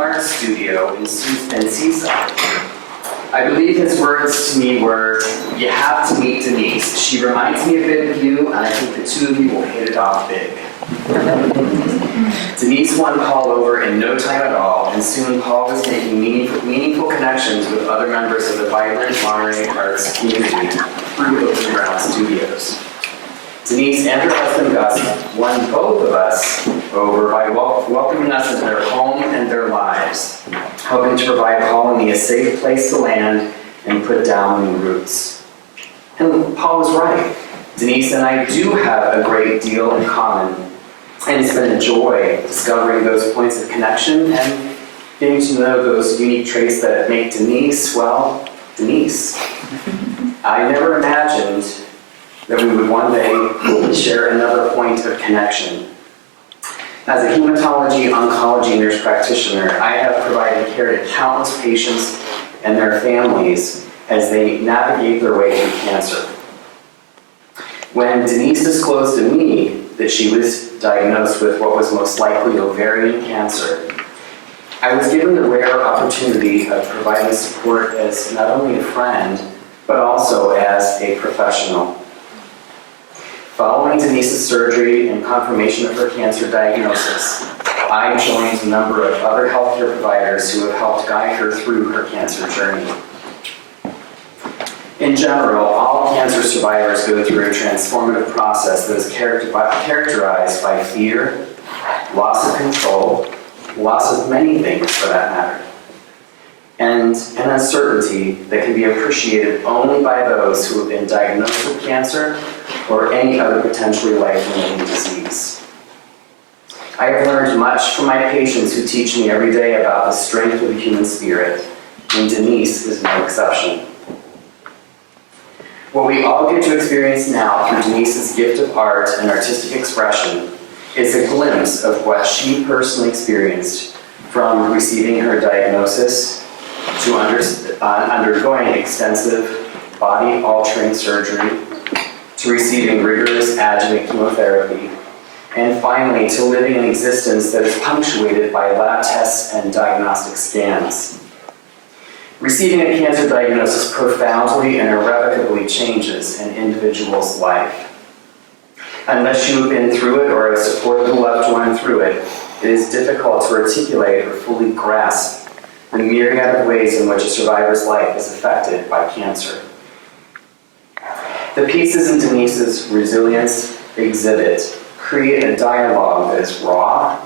art studio in Seaside. I believe his words to me were, "You have to meet Denise. She reminds me a bit of you, and I think the two of you will hit it off big." Denise won Paul over in no time at all, and soon Paul was making meaningful connections with other members of the vibrant modern arts community through Open Ground Studios. Denise and her husband Gus won both of us over by welcoming us into their home and their lives, helping to provide Paul and me a safe place to land and put down new roots. And Paul was right. Denise and I do have a great deal in common, and it's been a joy discovering those points of connection and getting to know those unique traits that make Denise, well, Denise. I never imagined that we would one day share another point of connection. As a hematology-oncology nurse practitioner, I have provided care to countless patients and their families as they navigate their way through cancer. When Denise disclosed to me that she was diagnosed with what was most likely ovarian cancer, I was given the rare opportunity of providing support as not only a friend, but also as a professional. Following Denise's surgery and confirmation of her cancer diagnosis, I joined a number of other healthcare providers who have helped guide her through her cancer journey. In general, all cancer survivors go through a transformative process that is characterized by fear, loss of control, loss of many things for that matter, and an uncertainty that can be appreciated only by those who have been diagnosed with cancer or any other potentially life-limiting disease. I have learned much from my patients who teach me every day about the strength of the human spirit, and Denise is no exception. What we all get to experience now through Denise's gift of art and artistic expression is a glimpse of what she personally experienced from receiving her diagnosis to undergoing extensive body-altering surgery, to receiving rigorous adjuvant chemotherapy, and finally to living an existence that is punctuated by lab tests and diagnostic scans. Receiving a cancer diagnosis profoundly and irrevocably changes an individual's life. Unless you have been through it or have supported a loved one through it, it is difficult to articulate or fully grasp the myriad of ways in which a survivor's life is affected by cancer. The pieces in Denise's Resilience exhibit create a dialogue that is raw,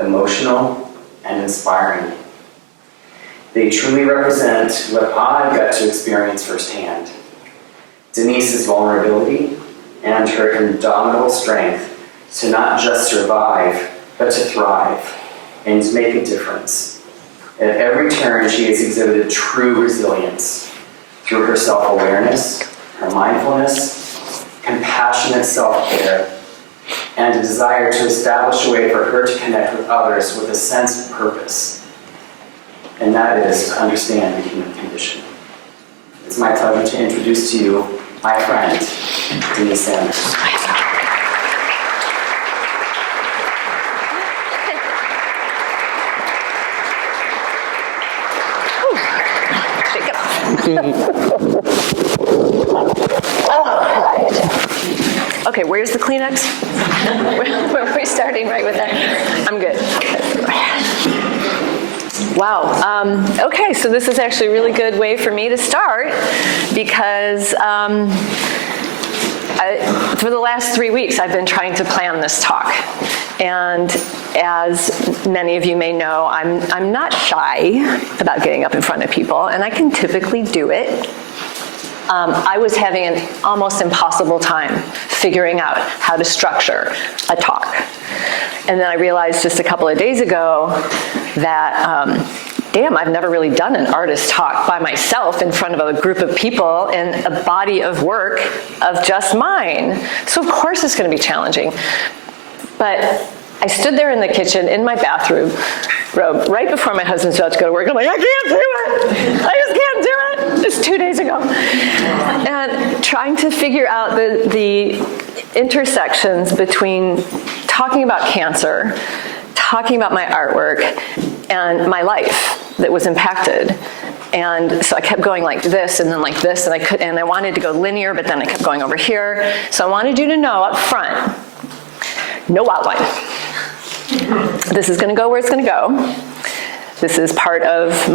emotional, and inspiring. They truly represent what I've got to experience firsthand. Denise's vulnerability and her indomitable strength to not just survive, but to thrive and to make a difference. At every turn, she has exhibited true resilience through her self-awareness, her mindfulness, compassionate self-care, and a desire to establish a way for her to connect with others with a sense of purpose. And that is to understand the human condition. It's my pleasure to introduce to you my friend, Denese Sanders. Okay, where's the Kleenex? Where are we starting right with that? I'm good. Wow. Okay, so this is actually a really good way for me to start because for the last 3 weeks I've been trying to plan this talk. And as many of you may know, I'm not shy about getting up in front of people, and I can typically do it. I was having an almost impossible time figuring out how to structure a talk. And then I realized just a couple of days ago that, damn, I've never really done an artist talk by myself in front of a group of people in a body of work of just mine. So of course it's going to be challenging. But I stood there in the kitchen in my bathrobe right before my husband's about to go to work. I'm like, I can't do it. I just can't do it. Just 2 days ago. And trying to figure out the intersections between talking about cancer, talking about my artwork and my life that was impacted. And so I kept going like this and then like this, and I wanted to go linear, but then I kept going over here. So I wanted you to know up front, no outline. This is gonna go where it's gonna go. This is part of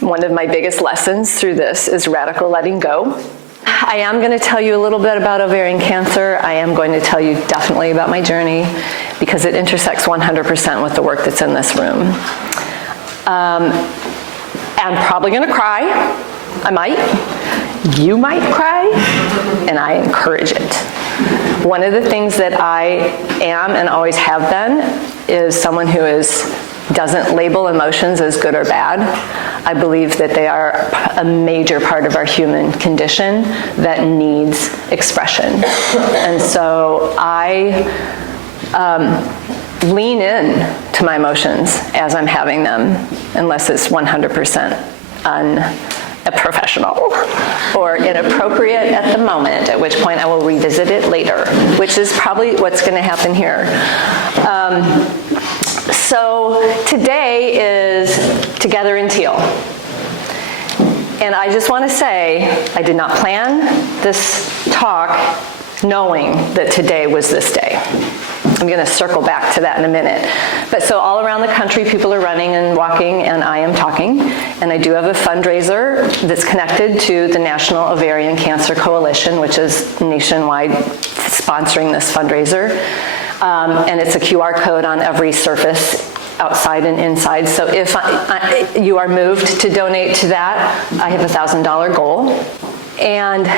one of my biggest lessons through this is radical letting go. I am going to tell you a little bit about ovarian cancer. I am going to tell you definitely about my journey because it intersects 100% with the work that's in this room. I'm probably going to cry. I might. You might cry, and I encourage it. One of the things that I am and always have been is someone who doesn't label emotions as good or bad. I believe that they are a major part of our human condition that needs expression. And so I lean in to my emotions as I'm having them, unless it's 100% unprofessional or inappropriate at the moment, at which point I will revisit it later, which is probably what's going to happen here. So today is Together in Teal. And I just want to say, I did not plan this talk knowing that today was this day. I'm going to circle back to that in a minute. But so all around the country, people are running and walking, and I am talking. And I do have a fundraiser that's connected to the National Ovarian Cancer Coalition, which is nationwide sponsoring this fundraiser. And it's a QR code on every surface, outside and inside. So if you are moved to donate to that, I have a $1,000 goal. And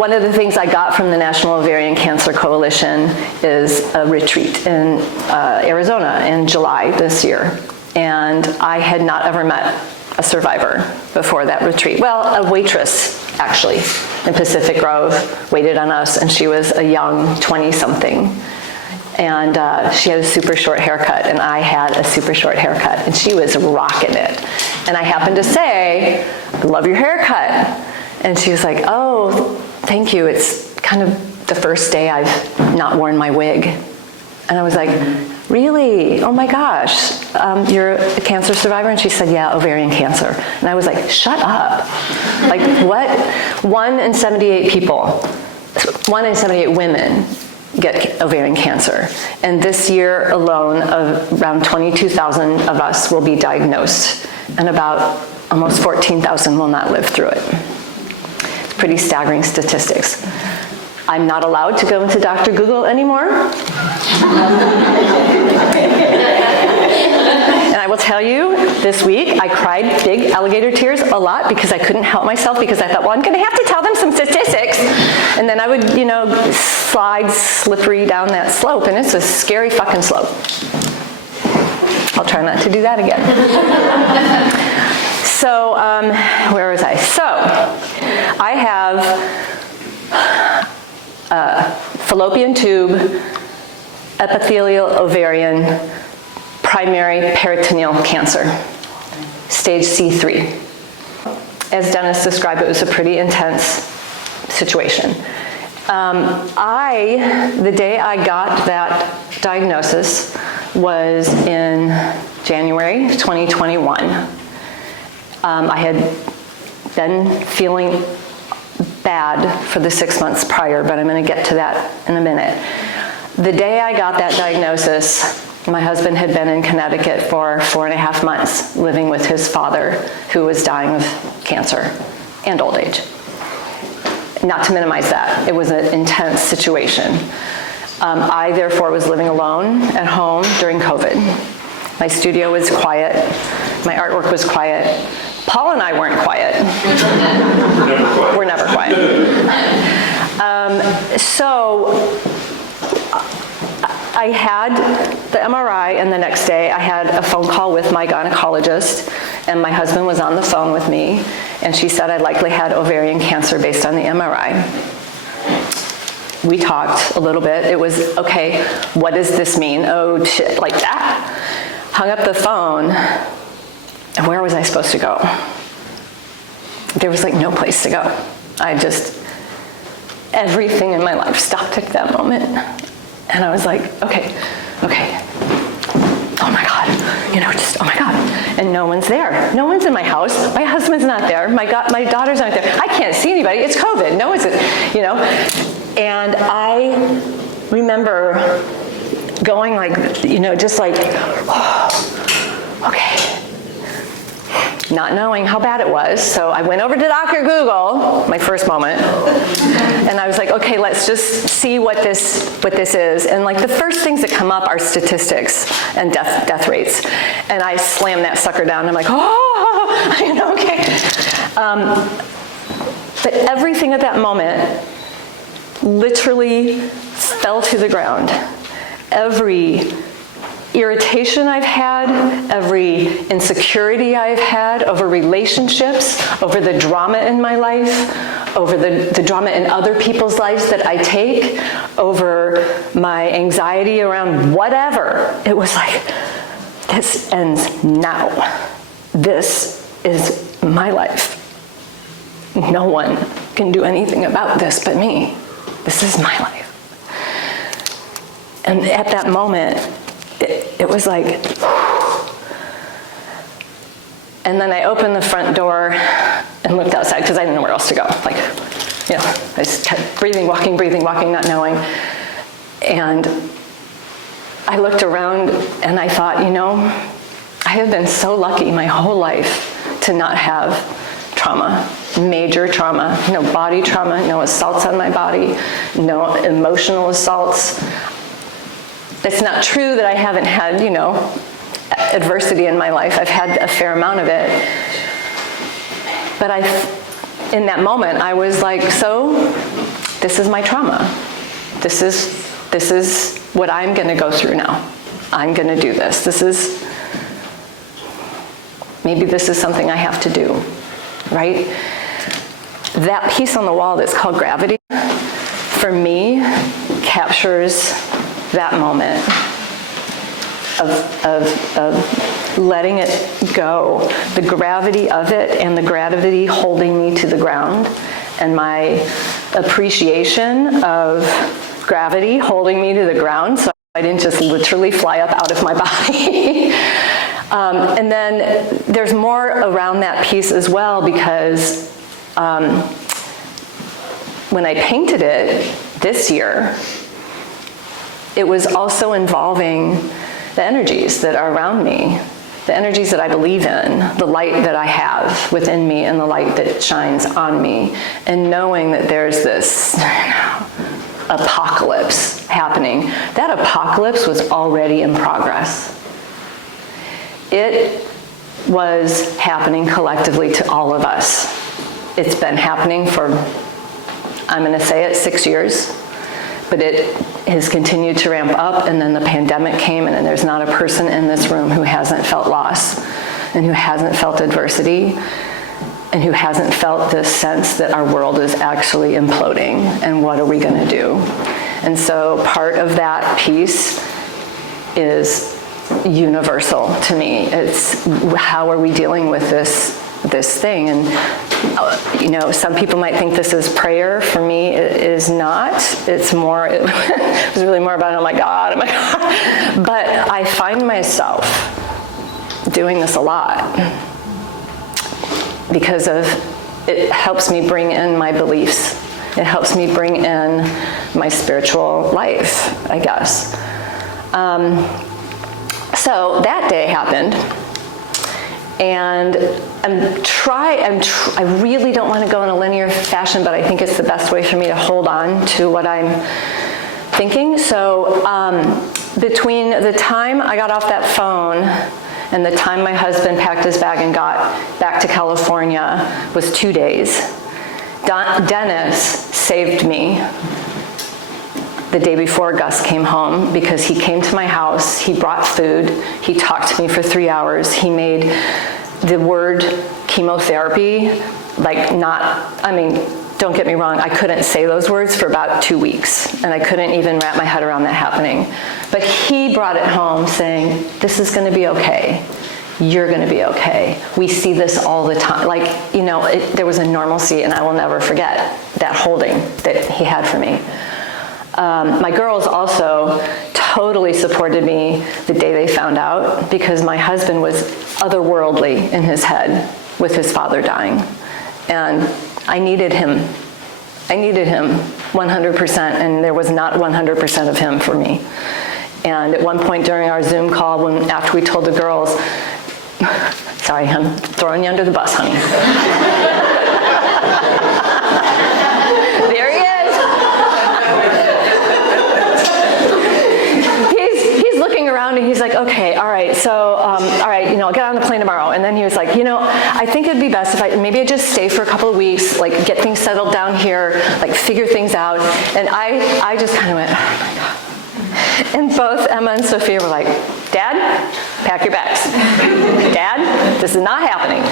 one of the things I got from the National Ovarian Cancer Coalition is a retreat in Arizona in July this year. And I had not ever met a survivor before that retreat. Well, a waitress, actually, in Pacific Grove waited on us, and she was a young 20-something. And she had a super short haircut, and I had a super short haircut, and she was rocking it. And I happened to say, I love your haircut. And she was like, oh, thank you. It's kind of the first day I've not worn my wig. And I was like, really? Oh my gosh, you're a cancer survivor? And she said, yeah, ovarian cancer. And I was like, shut up. Like what? 1 in 78 people, 1 in 78 women get ovarian cancer. And this year alone, around 22,000 of us will be diagnosed, and about almost 14,000 will not live through it. It's pretty staggering statistics. I'm not allowed to go into Dr. Google anymore. And I will tell you, this week I cried big alligator tears a lot because I couldn't help myself, because I thought, well, I'm going to have to tell them some statistics. And then I would, slide slippery down that slope, and it's a scary fucking slope. I'll try not to do that again. So, where was I? So, I have fallopian tube, epithelial ovarian, primary peritoneal cancer, stage C3. As Dennis described, it was a pretty intense situation. The day I got that diagnosis was in January 2021. I had been feeling bad for the 6 months prior, but I'm going to get to that in a minute. The day I got that diagnosis, my husband had been in Connecticut for 4.5 months, living with his father, who was dying of cancer and old age. Not to minimize that, it was an intense situation. I, therefore, was living alone at home during COVID. My studio was quiet, my artwork was quiet. Paul and I weren't quiet. We're never quiet. So I had the MRI, and the next day I had a phone call with my gynecologist, and my husband was on the phone with me, and she said I likely had ovarian cancer based on the MRI. We talked a little bit. It was, okay, what does this mean? Oh, shit, like that. Hung up the phone, and where was I supposed to go? There was like no place to go. Everything in my life stopped at that moment. And I was like, okay, just, oh my God. And no one's there. No one's in my house. My husband's not there. My daughters aren't there. I can't see anybody. It's COVID. No one's, And I remember going like, just like, oh, okay. Not knowing how bad it was. So I went over to Dr. Google, my first moment, and I was like, okay, let's just see what this is. And like the first things that come up are statistics and death rates. And I slammed that sucker down. I'm like, oh, okay. But everything at that moment literally fell to the ground. Every irritation I've had, every insecurity I've had over relationships, over the drama in my life, over the drama in other people's lives that I take, over my anxiety around whatever. It was like, this ends now. This is my life. No one can do anything about this but me. This is my life. And at that moment, it was like, and then I opened the front door and looked outside because I didn't know where else to go. Like, I just kept breathing, walking, not knowing. And I looked around and I thought, I have been so lucky my whole life to not have trauma, major trauma, no body trauma, no assaults on my body, no emotional assaults. It's not true that I haven't had, adversity in my life. I've had a fair amount of it. But in that moment, I was like, so this is my trauma. This is what I'm going to go through now. I'm going to do this. Maybe this is something I have to do, right? That piece on the wall that's called gravity, for me, captures that moment of letting it go, the gravity of it and the gravity holding me to the ground, and my appreciation of gravity holding me to the ground so I didn't just literally fly up out of my body. And then there's more around that piece as well, because when I painted it this year, it was also involving the energies that are around me, the energies that I believe in, the light that I have within me and the light that shines on me, and knowing that there's this apocalypse happening. That apocalypse was already in progress. It was happening collectively to all of us. It's been happening for, I'm going to say it, 6 years. But it has continued to ramp up, and then the pandemic came, and then there's not a person in this room who hasn't felt loss, and who hasn't felt adversity, and who hasn't felt this sense that our world is actually imploding, and what are we going to do? And so part of that piece is universal to me. It's how are we dealing with this thing? And some people might think this is prayer. For me, it is not. It's more, it was really more about, oh my God. But I find myself doing this a lot because it helps me bring in my beliefs. It helps me bring in my spiritual life, I guess. So that day happened. And I really don't want to go in a linear fashion, but I think it's the best way for me to hold on to what I'm thinking. So between the time I got off that phone and the time my husband packed his bag and got back to California was 2 days. Dennis saved me the day before Gus came home, because he came to my house, he brought food, he talked to me for 3 hours, he made the word chemotherapy, don't get me wrong, I couldn't say those words for about 2 weeks, and I couldn't even wrap my head around that happening. But he brought it home saying, this is gonna be okay. You're gonna be okay. We see this all the time. There was a normalcy, and I will never forget that holding that he had for me. My girls also totally supported me the day they found out, because my husband was otherworldly in his head with his father dying. And I needed him. I needed him 100%, and there was not 100% of him for me. And at one point during our Zoom call, after we told the girls, sorry, I'm throwing you under the bus, honey. There he is. He's looking around and he's like, okay, all right, so, all right, I'll get on the plane tomorrow. And then he was like, I think it'd be best if maybe I just stay for a couple of weeks, like get things settled down here, like figure things out. And I just kind of went, oh my God. And both Emma and Sophia were like, Dad, pack your bags. Dad, this is not happening.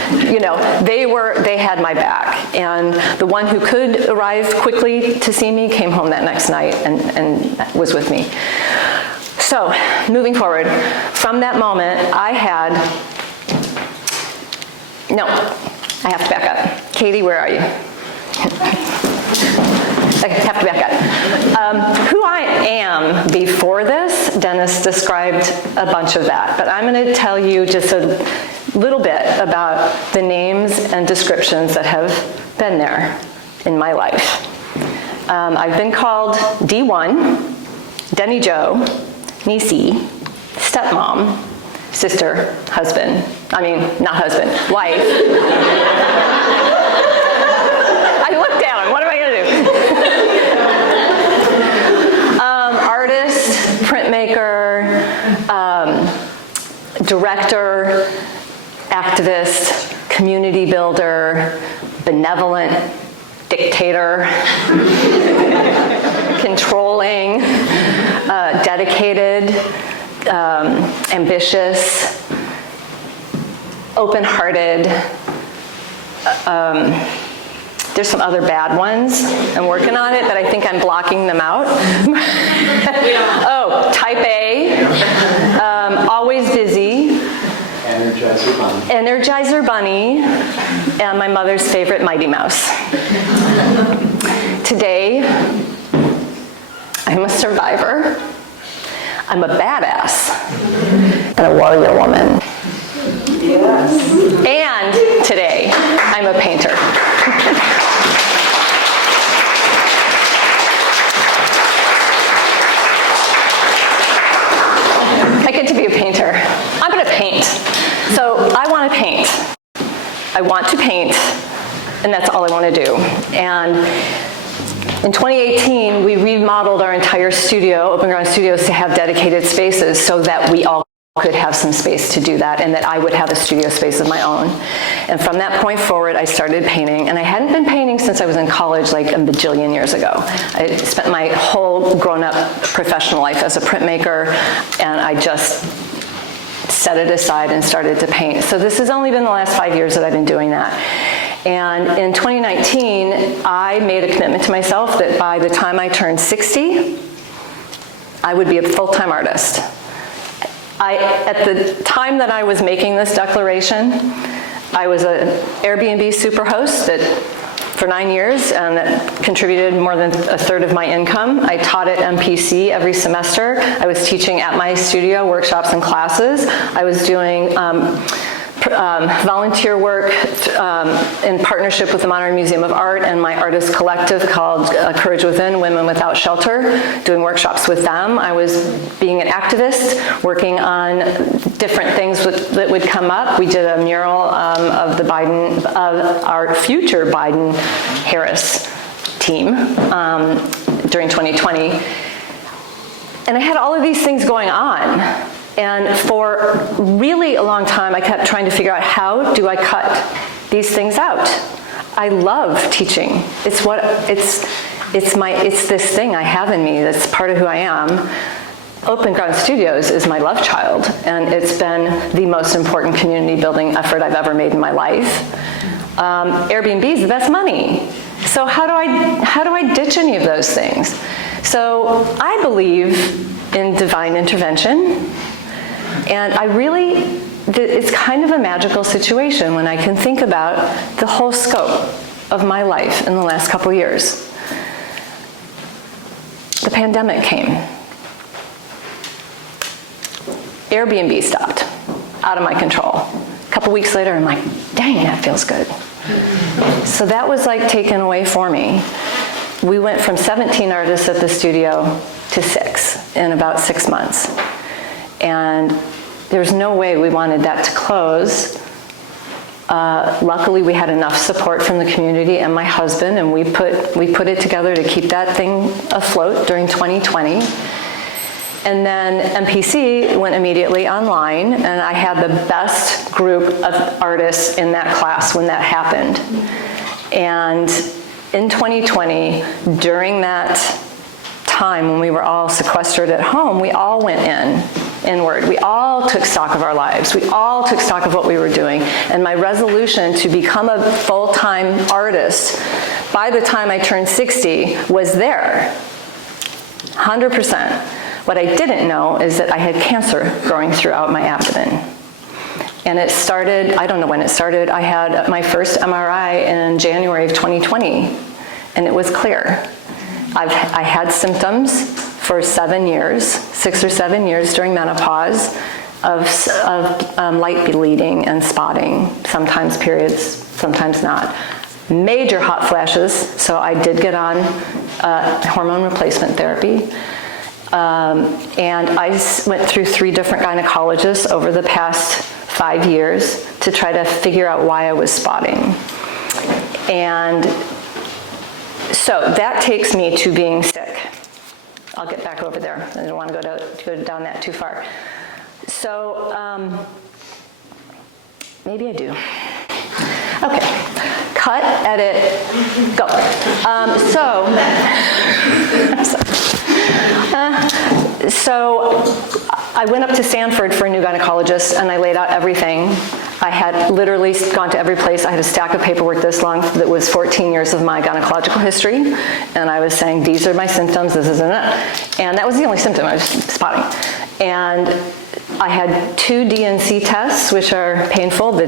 They had my back. And the one who could arrive quickly to see me came home that next night and was with me. So, moving forward, from that moment, I have to back up. Katie, where are you? I have to back up. Who I am before this, Dennis described a bunch of that, but I'm going to tell you just a little bit about the names and descriptions that have been there in my life. I've been called D1, Denny Joe, Niecy, stepmom, sister, husband. Not husband, wife. I looked at him, what am I going to do? Artist, printmaker, director, activist, community builder, benevolent, dictator, controlling, dedicated, ambitious, open-hearted. There's some other bad ones. I'm working on it, but I think I'm blocking them out. Oh, type A, always busy. Energizer Bunny, and my mother's favorite Mighty Mouse. Today, I'm a survivor. I'm a badass and a warrior woman. Yes. And today, I'm a painter. I get to be a painter. I'm going to paint. So I want to paint. I want to paint, and that's all I want to do. And in 2018, we remodeled our entire studio, Open Ground Studios, to have dedicated spaces so that we all could have some space to do that, and that I would have a studio space of my own. And from that point forward, I started painting, and I hadn't been painting since I was in college, like a bajillion years ago. I spent my whole grown-up professional life as a printmaker, and I just set it aside and started to paint. So this has only been the last 5 years that I've been doing that. And in 2019, I made a commitment to myself that by the time I turned 60, I would be a full-time artist. At the time that I was making this declaration, I was an Airbnb superhost for 9 years, and that contributed more than a third of my income. I taught at MPC every semester. I was teaching at my studio, workshops and classes. I was doing volunteer work in partnership with the Modern Museum of Art and my artist collective called Courage Within, Women Without Shelter, doing workshops with them. I was being an activist, working on different things that would come up. We did a mural of our future Biden-Harris team during 2020. And I had all of these things going on. And for really a long time, I kept trying to figure out, how do I cut these things out? I love teaching. It's this thing I have in me that's part of who I am. Open Ground Studios is my love child, and it's been the most important community building effort I've ever made in my life. Airbnb is the best money. So how do I ditch any of those things? So I believe in divine intervention. And it's kind of a magical situation when I can think about the whole scope of my life in the last couple years. The pandemic came. Airbnb stopped, out of my control. A couple weeks later, I'm like, dang, that feels good. So that was like taken away for me. We went from 17 artists at the studio to 6 in about 6 months. And there's no way we wanted that to close. Luckily, we had enough support from the community and my husband, and we put it together to keep that thing afloat during 2020. And then MPC went immediately online, and I had the best group of artists in that class when that happened. And in 2020, during that time when we were all sequestered at home, we all went inward. We all took stock of our lives. We all took stock of what we were doing. And my resolution to become a full-time artist by the time I turned 60 was there, 100%. What I didn't know is that I had cancer growing throughout my abdomen. And it started, I don't know when it started, I had my first MRI in January of 2020, and it was clear. I had symptoms for 7 years, 6 or 7 years during menopause of light bleeding and spotting, sometimes periods, sometimes not. Major hot flashes, so I did get on hormone replacement therapy. And I went through 3 different gynecologists over the past 5 years to try to figure out why I was spotting. And so that takes me to being sick. I'll get back over there. I don't want to go down that too far. So maybe I do. Okay, cut, edit, go. So I went up to Stanford for a new gynecologist, and I laid out everything. I had literally gone to every place. I had a stack of paperwork this long that was 14 years of my gynecological history, and I was saying, these are my symptoms, this isn't it. And that was the only symptom, I was spotting. And I had 2 DNC tests, which are painful, the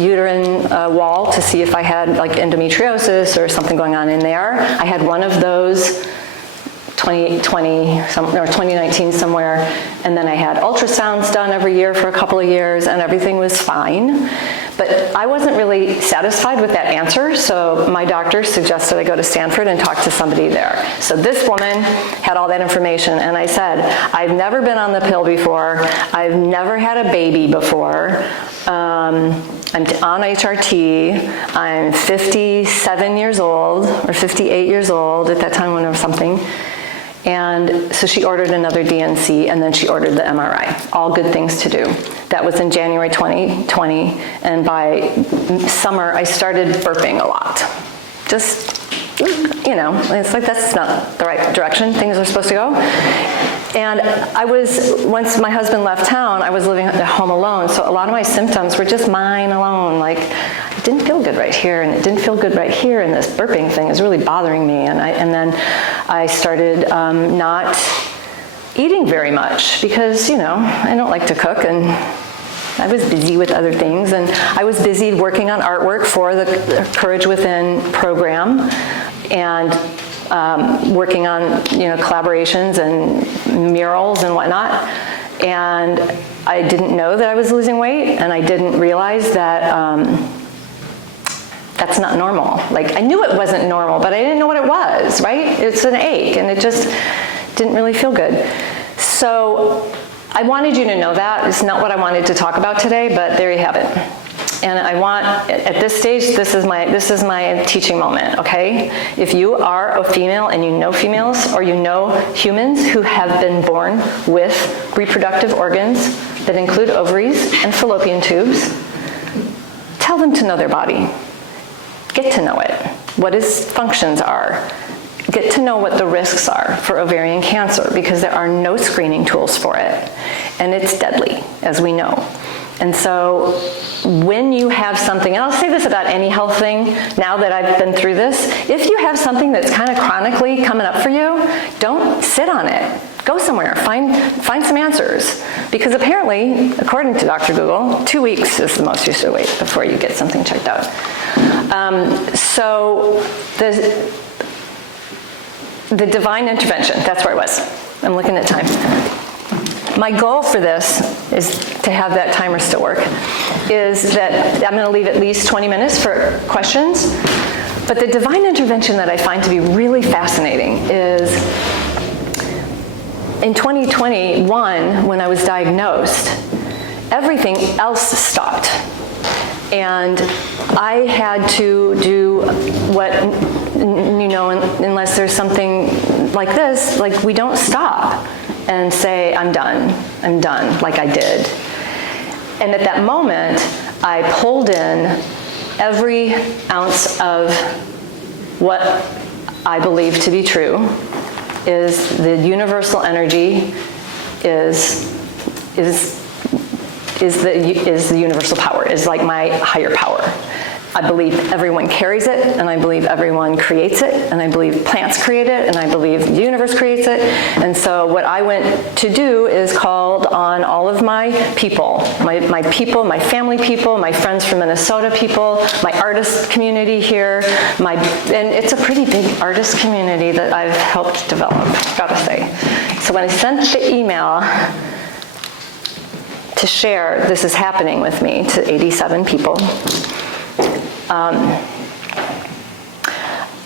uterine wall, to see if I had like endometriosis or something going on in there. I had one of those 2020 or 2019 somewhere, and then I had ultrasounds done every year for a couple of years, and everything was fine. But I wasn't really satisfied with that answer, so my doctor suggested I go to Stanford and talk to somebody there. So this woman had all that information, and I said, I've never been on the pill before, I've never had a baby before, I'm on HRT, I'm 57 years old, or 58 years old at that time when there was something. And so she ordered another DNC, and then she ordered the MRI. All good things to do. That was in January 2020, and by summer I started burping a lot. Just, you know, it's like that's not the right direction things are supposed to go. And once my husband left town, I was living at home alone, so a lot of my symptoms were just mine alone. Like, it didn't feel good right here, and it didn't feel good right here, and this burping thing is really bothering me. And then I started not eating very much because, you know, I don't like to cook, and I was busy with other things, and I was busy working on artwork for the Courage Within program, and working on, you know, collaborations and murals and whatnot. And I didn't know that I was losing weight, and I didn't realize that that's not normal. Like, I knew it wasn't normal, but I didn't know what it was, right? It's an ache, and it just didn't really feel good. So I wanted you to know that. It's not what I wanted to talk about today, but there you have it. And I want, at this stage, this is my teaching moment, okay? If you are a female and you know females, or you know humans who have been born with reproductive organs that include ovaries and fallopian tubes, tell them to know their body. Get to know it, what its functions are. Get to know what the risks are for ovarian cancer, because there are no screening tools for it, and it's deadly, as we know. And so when you have something, and I'll say this about any health thing, now that I've been through this, if you have something that's kind of chronically coming up for you, don't sit on it. Go somewhere, find some answers. Because apparently, according to Dr. Google, 2 weeks is the most you should wait before you get something checked out. So the divine intervention, that's where I was. I'm looking at time. my goal for this is to have that timer still work, is that I'm gonna leave at least 20 minutes for questions. But the divine intervention that I find to be really fascinating is in 2021, when I was diagnosed, everything else stopped. And I had to do what, unless there's something like this, like we don't stop and say, I'm done, like I did. And at that moment, I pulled in every ounce of what I believe to be true, is the universal energy is the universal power, is like my higher power. I believe everyone carries it, and I believe everyone creates it, and I believe plants create it, and I believe the universe creates it. And so what I went to do is called on all of my people, my people, my family people, my friends from Minnesota people, my artist community here, and it's a pretty big artist community that I've helped develop, gotta say. So when I sent the email to share this is happening with me to 87 people,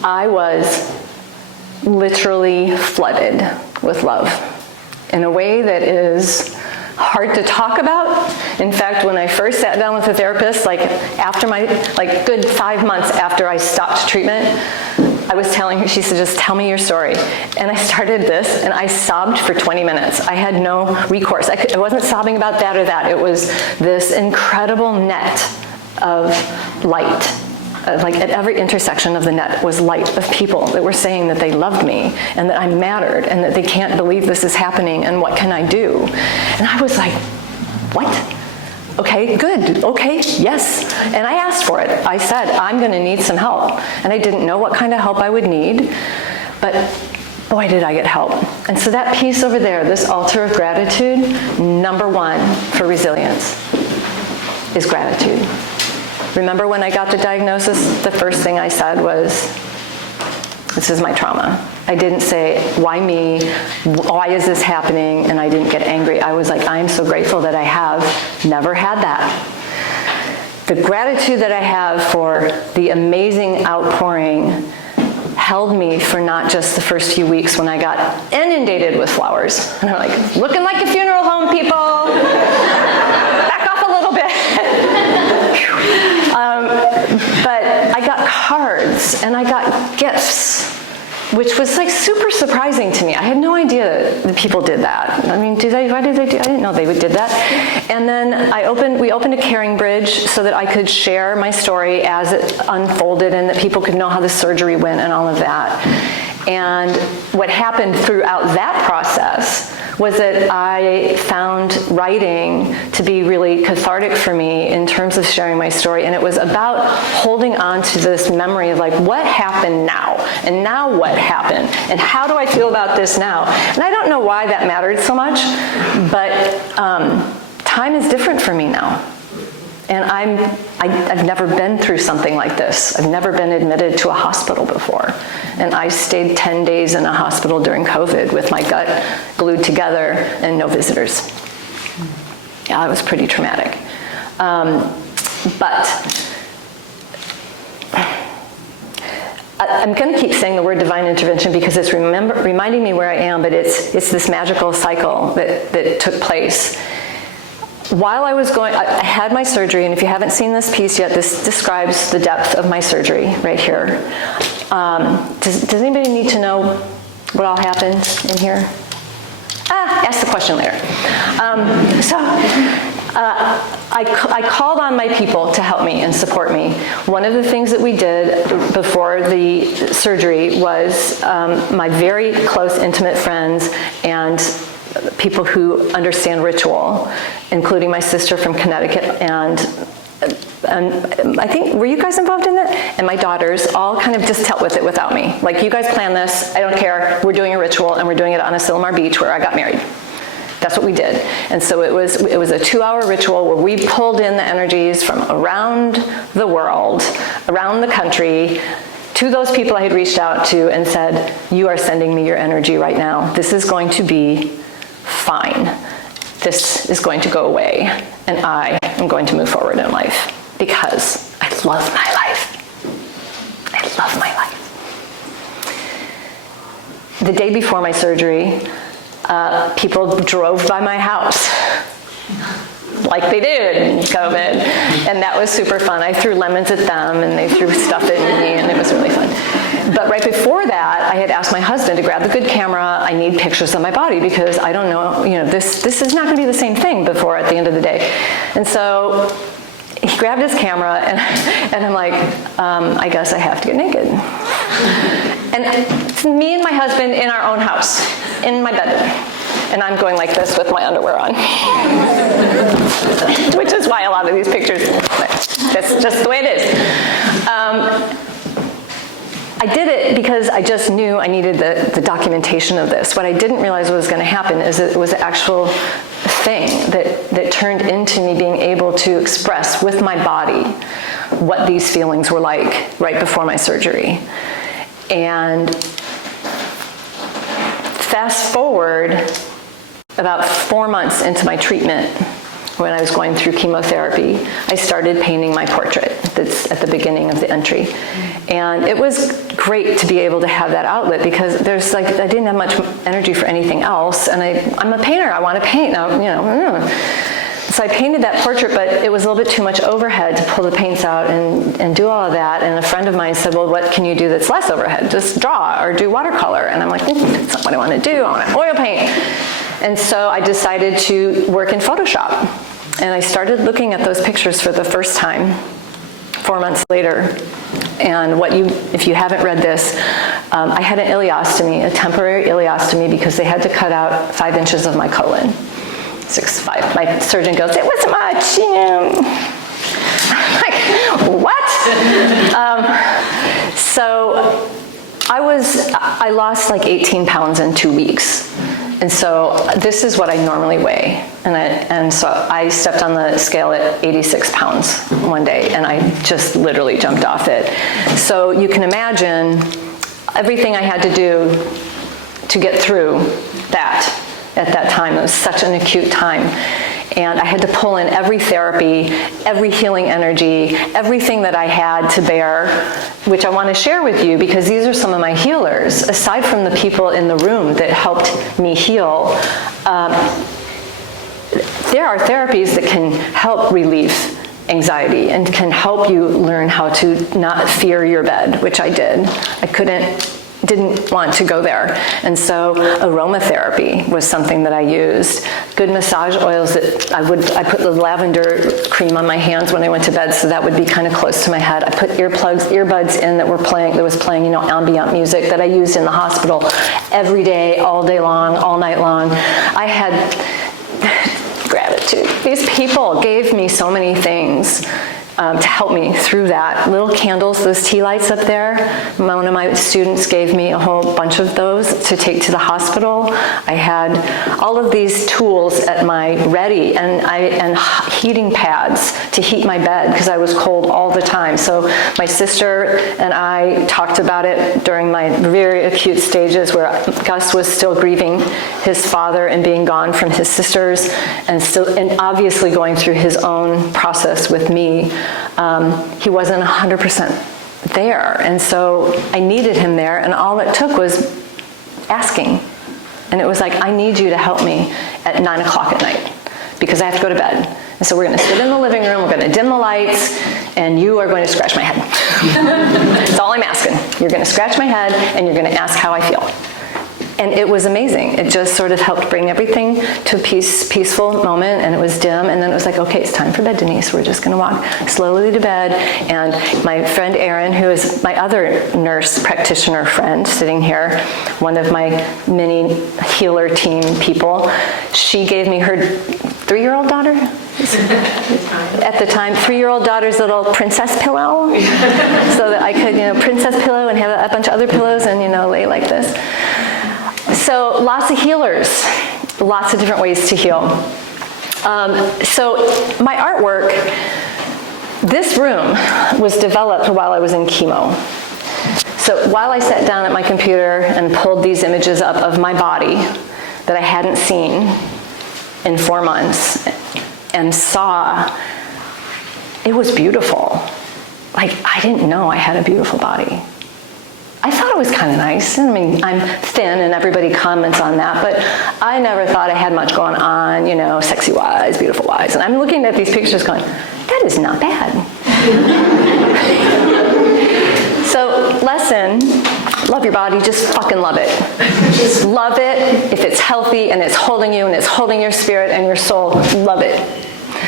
I was literally flooded with love in a way that is hard to talk about. In fact, when I first sat down with a therapist, after my good 5 months after I stopped treatment, I was telling her, she said, just tell me your story. And I started this, and I sobbed for 20 minutes. I had no recourse. I wasn't sobbing about that or that. It was this incredible net of light. At every intersection of the net was light of people that were saying that they loved me and that I mattered and that they can't believe this is happening and what can I do? And I was like, what? Okay, good, okay, yes. And I asked for it. I said, I'm gonna need some help. And I didn't know what kind of help I would need, but boy, did I get help. And so that piece over there, this altar of gratitude, number one for resilience is gratitude. Remember when I got the diagnosis, the first thing I said was, this is my trauma. I didn't say, why me? Why is this happening? And I didn't get angry. I was like, I'm so grateful that I have never had that. The gratitude that I have for the amazing outpouring held me for not just the first few weeks when I got inundated with flowers. And I'm like, looking like a funeral home, people. Back off a little bit. But I got cards and I got gifts, which was super surprising to me. I had no idea that people did that. I mean, why did they do? I didn't know they did that. And then we opened a caring bridge so that I could share my story as it unfolded and that people could know how the surgery went and all of that. And what happened throughout that process was that I found writing to be really cathartic for me in terms of sharing my story. And it was about holding on to this memory of what happened now? And now what happened? And how do I feel about this now? And I don't know why that mattered so much, but time is different for me now. And I've never been through something like this. I've never been admitted to a hospital before. And I stayed 10 days in a hospital during COVID with my gut glued together and no visitors. Yeah, it was pretty traumatic. But I'm going to keep saying the word divine intervention because it's reminding me where I am, but it's this magical cycle that took place. While I was I had my surgery, and if you haven't seen this piece yet, this describes the depth of my surgery right here. Does anybody need to know what all happened in here? Ask the question later. I called on my people to help me and support me. One of the things that we did before the surgery was my very close, intimate friends and people who understand ritual, including my sister from Connecticut, and I think, were you guys involved in it? And my daughters all kind of just dealt with it without me. You guys plan this, I don't care, we're doing a ritual, and we're doing it on Asilomar Beach where I got married. That's what we did. And so it was a 2-hour ritual where we pulled in the energies from around the world, around the country, to those people I had reached out to and said, you are sending me your energy right now. This is going to be fine. this is going to go away, and I am going to move forward in life, because I love my life. I love my life. The day before my surgery, people drove by my house, like they did in COVID, and that was super fun. I threw lemons at them, and they threw stuff at me, and it was really fun. But right before that, I had asked my husband to grab the good camera. I need pictures of my body, because I don't know, this is not going to be the same thing before at the end of the day. And so he grabbed his camera, and I'm like, I guess I have to get naked. And it's me and my husband in our own house, in my bedroom. And I'm going like this with my underwear on. Which is why a lot of these pictures, that's just the way it is. I did it because I just knew I needed the documentation of this. What I didn't realize was going to happen is it was an actual thing that turned into me being able to express with my body what these feelings were like right before my surgery. And fast forward about 4 months into my treatment, when I was going through chemotherapy, I started painting my portrait that's at the beginning of the entry. And it was great to be able to have that outlet, because there's I didn't have much energy for anything else, and I'm a painter, I want to paint now, So I painted that portrait, but it was a little bit too much overhead to pull the paints out and do all of that. And a friend of mine said, well, what can you do that's less overhead? Just draw or do watercolor. And I'm like, that's not what I want to do. I want to oil paint. And so I decided to work in Photoshop. And I started looking at those pictures for the first time 4 months later. And if you haven't read this, I had an ileostomy, a temporary ileostomy, because they had to cut out 5 inches of my colon. 6'5". My surgeon goes, it wasn't much, I'm like, what? So I lost like 18 pounds in 2 weeks. And so this is what I normally weigh. And so I stepped on the scale at 86 pounds one day, and I just literally jumped off it. So you can imagine everything I had to do to get through that. At that time, it was such an acute time. And I had to pull in every therapy, every healing energy, everything that I had to bear, which I want to share with you, because these are some of my healers. Aside from the people in the room that helped me heal, there are therapies that can help relieve anxiety and can help you learn how to not fear your bed, which I did. Didn't want to go there. And so aromatherapy was something that I used. Good massage oils that I put the lavender cream on my hands when I went to bed, so that would be kind of close to my head. I put earbuds in that was playing, ambient music that I used in the hospital every day, all day long, all night long. I had gratitude. These people gave me so many things to help me through that. Little candles, those tea lights up there, one of my students gave me a whole bunch of those to take to the hospital. I had all of these tools at my ready, and heating pads to heat my bed, because I was cold all the time. So my sister and I talked about it during my very acute stages, where Gus was still grieving his father and being gone from his sisters, and obviously going through his own process with me. He wasn't 100% there, and so I needed him there, and all it took was asking. And it was like, I need you to help me at 9 o'clock at night, because I have to go to bed. And so we're going to sit in the living room, we're going to dim the lights, and you are going to scratch my head. That's all I'm asking. You're going to scratch my head, and you're going to ask how I feel. And it was amazing. It just sort of helped bring everything to a peaceful moment, and it was dim, and then it was like, okay, it's time for bed, Denise. We're just going to walk slowly to bed. And my friend Erin, who is my other nurse practitioner friend sitting here, one of my mini healer team people, she gave me her 3-year-old daughter? At the time, 3-year-old daughter's little princess pillow, so that I could, princess pillow and have a bunch of other pillows and, lay like this. So lots of healers, lots of different ways to heal. So my artwork, this room was developed while I was in chemo. So while I sat down at my computer and pulled these images up of my body that I hadn't seen, in 4 months and saw it was beautiful. Like, I didn't know I had a beautiful body. I thought it was kind of nice. I mean, I'm thin and everybody comments on that, but I never thought I had much going on, you know, sexy-wise, beautiful-wise. And I'm looking at these pictures going, that is not bad. So, lesson, love your body, just fucking love it. Just love it. If it's healthy and it's holding you and it's holding your spirit and your soul, love it.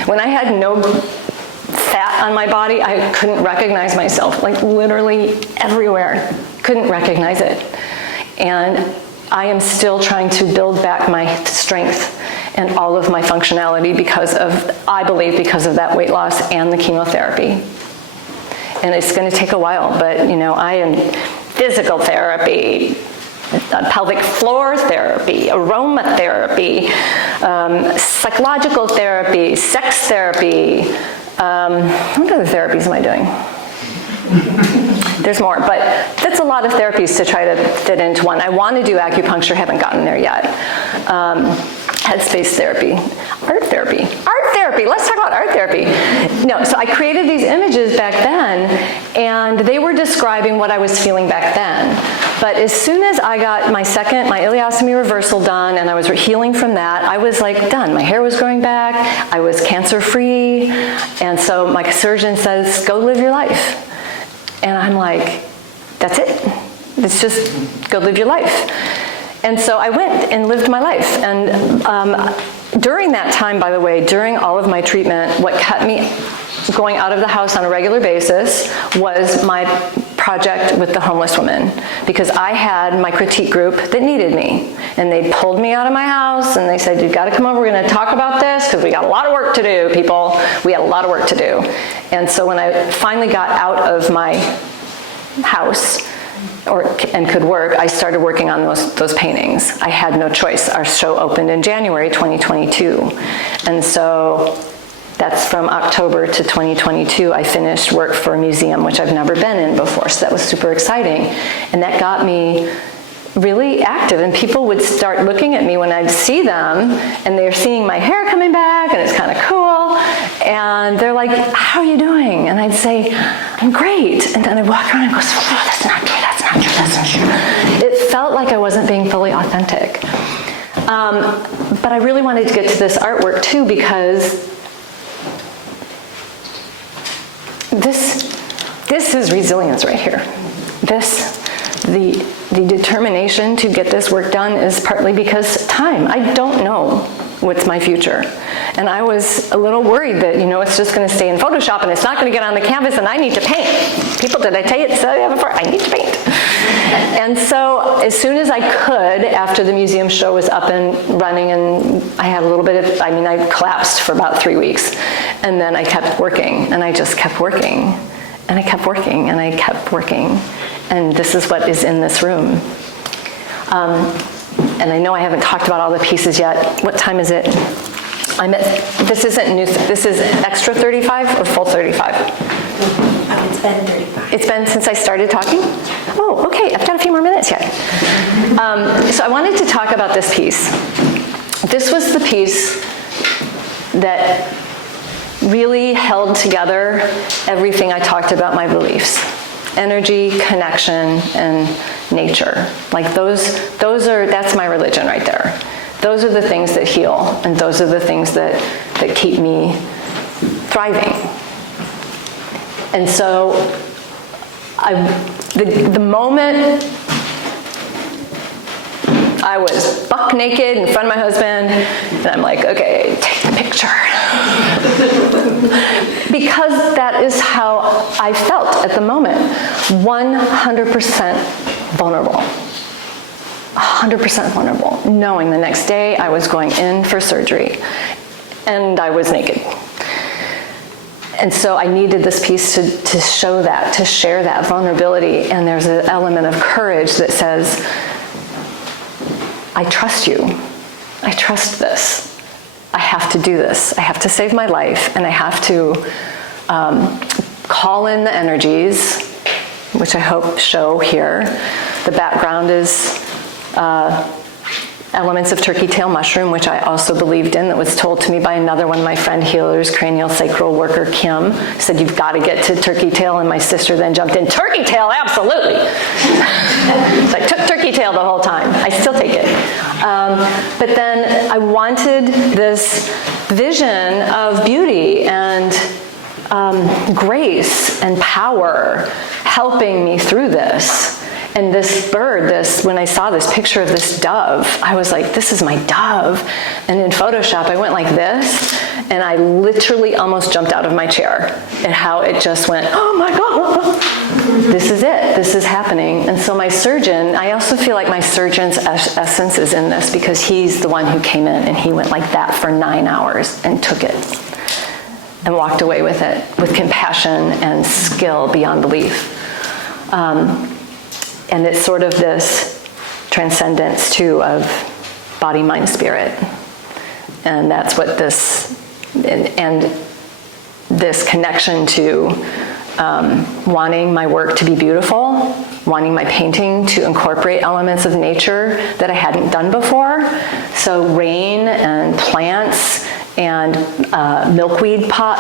When I had no fat on my body, I couldn't recognize myself, like literally everywhere. Couldn't recognize it. And I am still trying to build back my strength and all of my functionality I believe because of that weight loss and the chemotherapy. And it's going to take a while, but you know, I am physical therapy, pelvic floor therapy, aromatherapy, psychological therapy, sex therapy. What other therapies am I doing? There's more, but that's a lot of therapies to try to fit into one. I want to do acupuncture, haven't gotten there yet. Headspace therapy, art therapy, let's talk about art therapy. No, so I created these images back then, and they were describing what I was feeling back then. But as soon as I got my ileostomy reversal done, and I was healing from that, I was like done. My hair was growing back, I was cancer-free, and so my surgeon says, go live your life. And I'm like, that's it. It's just go live your life. And so I went and lived my life. And during that time, by the way, during all of my treatment, what kept me going out of the house on a regular basis was my project with the homeless women, because I had my critique group that needed me. And they pulled me out of my house and they said, you've got to come over, we're going to talk about this because we got a lot of work to do, people. We had a lot of work to do. And so when I finally got out of my house and could work, I started working on those paintings. I had no choice. Our show opened in January 2022. And so that's from October to 2022. I finished work for a museum, which I've never been in before. So that was super exciting. And that got me really active, and people would start looking at me when I'd see them, and they're seeing my hair coming back, and it's kind of cool, and they're like, how are you doing? And I'd say, I'm great. And then I'd walk around and go, oh, that's not true, that's not true, that's not true. It felt like I wasn't being fully authentic. But I really wanted to get to this artwork too, because this is resilience right here. The determination to get this work done is partly because time. I don't know what's my future. And I was a little worried that, you know, it's just going to stay in Photoshop and it's not going to get on the canvas and I need to paint. People, did I tell you before? I need to paint. And so as soon as I could, after the museum show was up and running, and I had a little bit of, I collapsed for about 3 weeks. And then I kept working, and I just kept working. And I kept working, and I kept working. And this is what is in this room. And I know I haven't talked about all the pieces yet. What time is it? This isn't new, this is extra 35 or full 35? It's been 35. It's been since I started talking? Oh, okay, I've got a few more minutes yet. So I wanted to talk about this piece. This was the piece that really held together everything I talked about my beliefs. Energy, connection, and nature. Like that's my religion right there. Those are the things that heal, and those are the things that keep me thriving. And so the moment I was buck naked in front of my husband, and I'm like, okay, take the picture. Because that is how I felt at the moment. 100% vulnerable. 100% vulnerable, knowing the next day I was going in for surgery, and I was naked. And so I needed this piece to show that, to share that vulnerability, and there's an element of courage that says, I trust you. I trust this. I have to do this. I have to save my life, and I have to call in the energies, which I hope show here. The background is elements of turkey tail mushroom, which I also believed in, that was told to me by another one of my friend healers, cranial sacral worker Kim, said, you've got to get to turkey tail, and my sister then jumped in, turkey tail, absolutely. So I took turkey tail the whole time. I still take it. But then I wanted this vision of beauty and grace and power helping me through this. And this bird, when I saw this picture of this dove, I was like, this is my dove. And in Photoshop, I went like this, and I literally almost jumped out of my chair at how it just went, oh my God, this is it, this is happening. And so my surgeon, I also feel like my surgeon's essence is in this, because he's the one who came in and he went like that for 9 hours and took it and walked away with it with compassion and skill beyond belief. And it's sort of this transcendence, too, of body, mind, spirit. And that's what this, and this connection to wanting my work to be beautiful, wanting my painting to incorporate elements of nature that I hadn't done before. So rain and plants and milkweed. I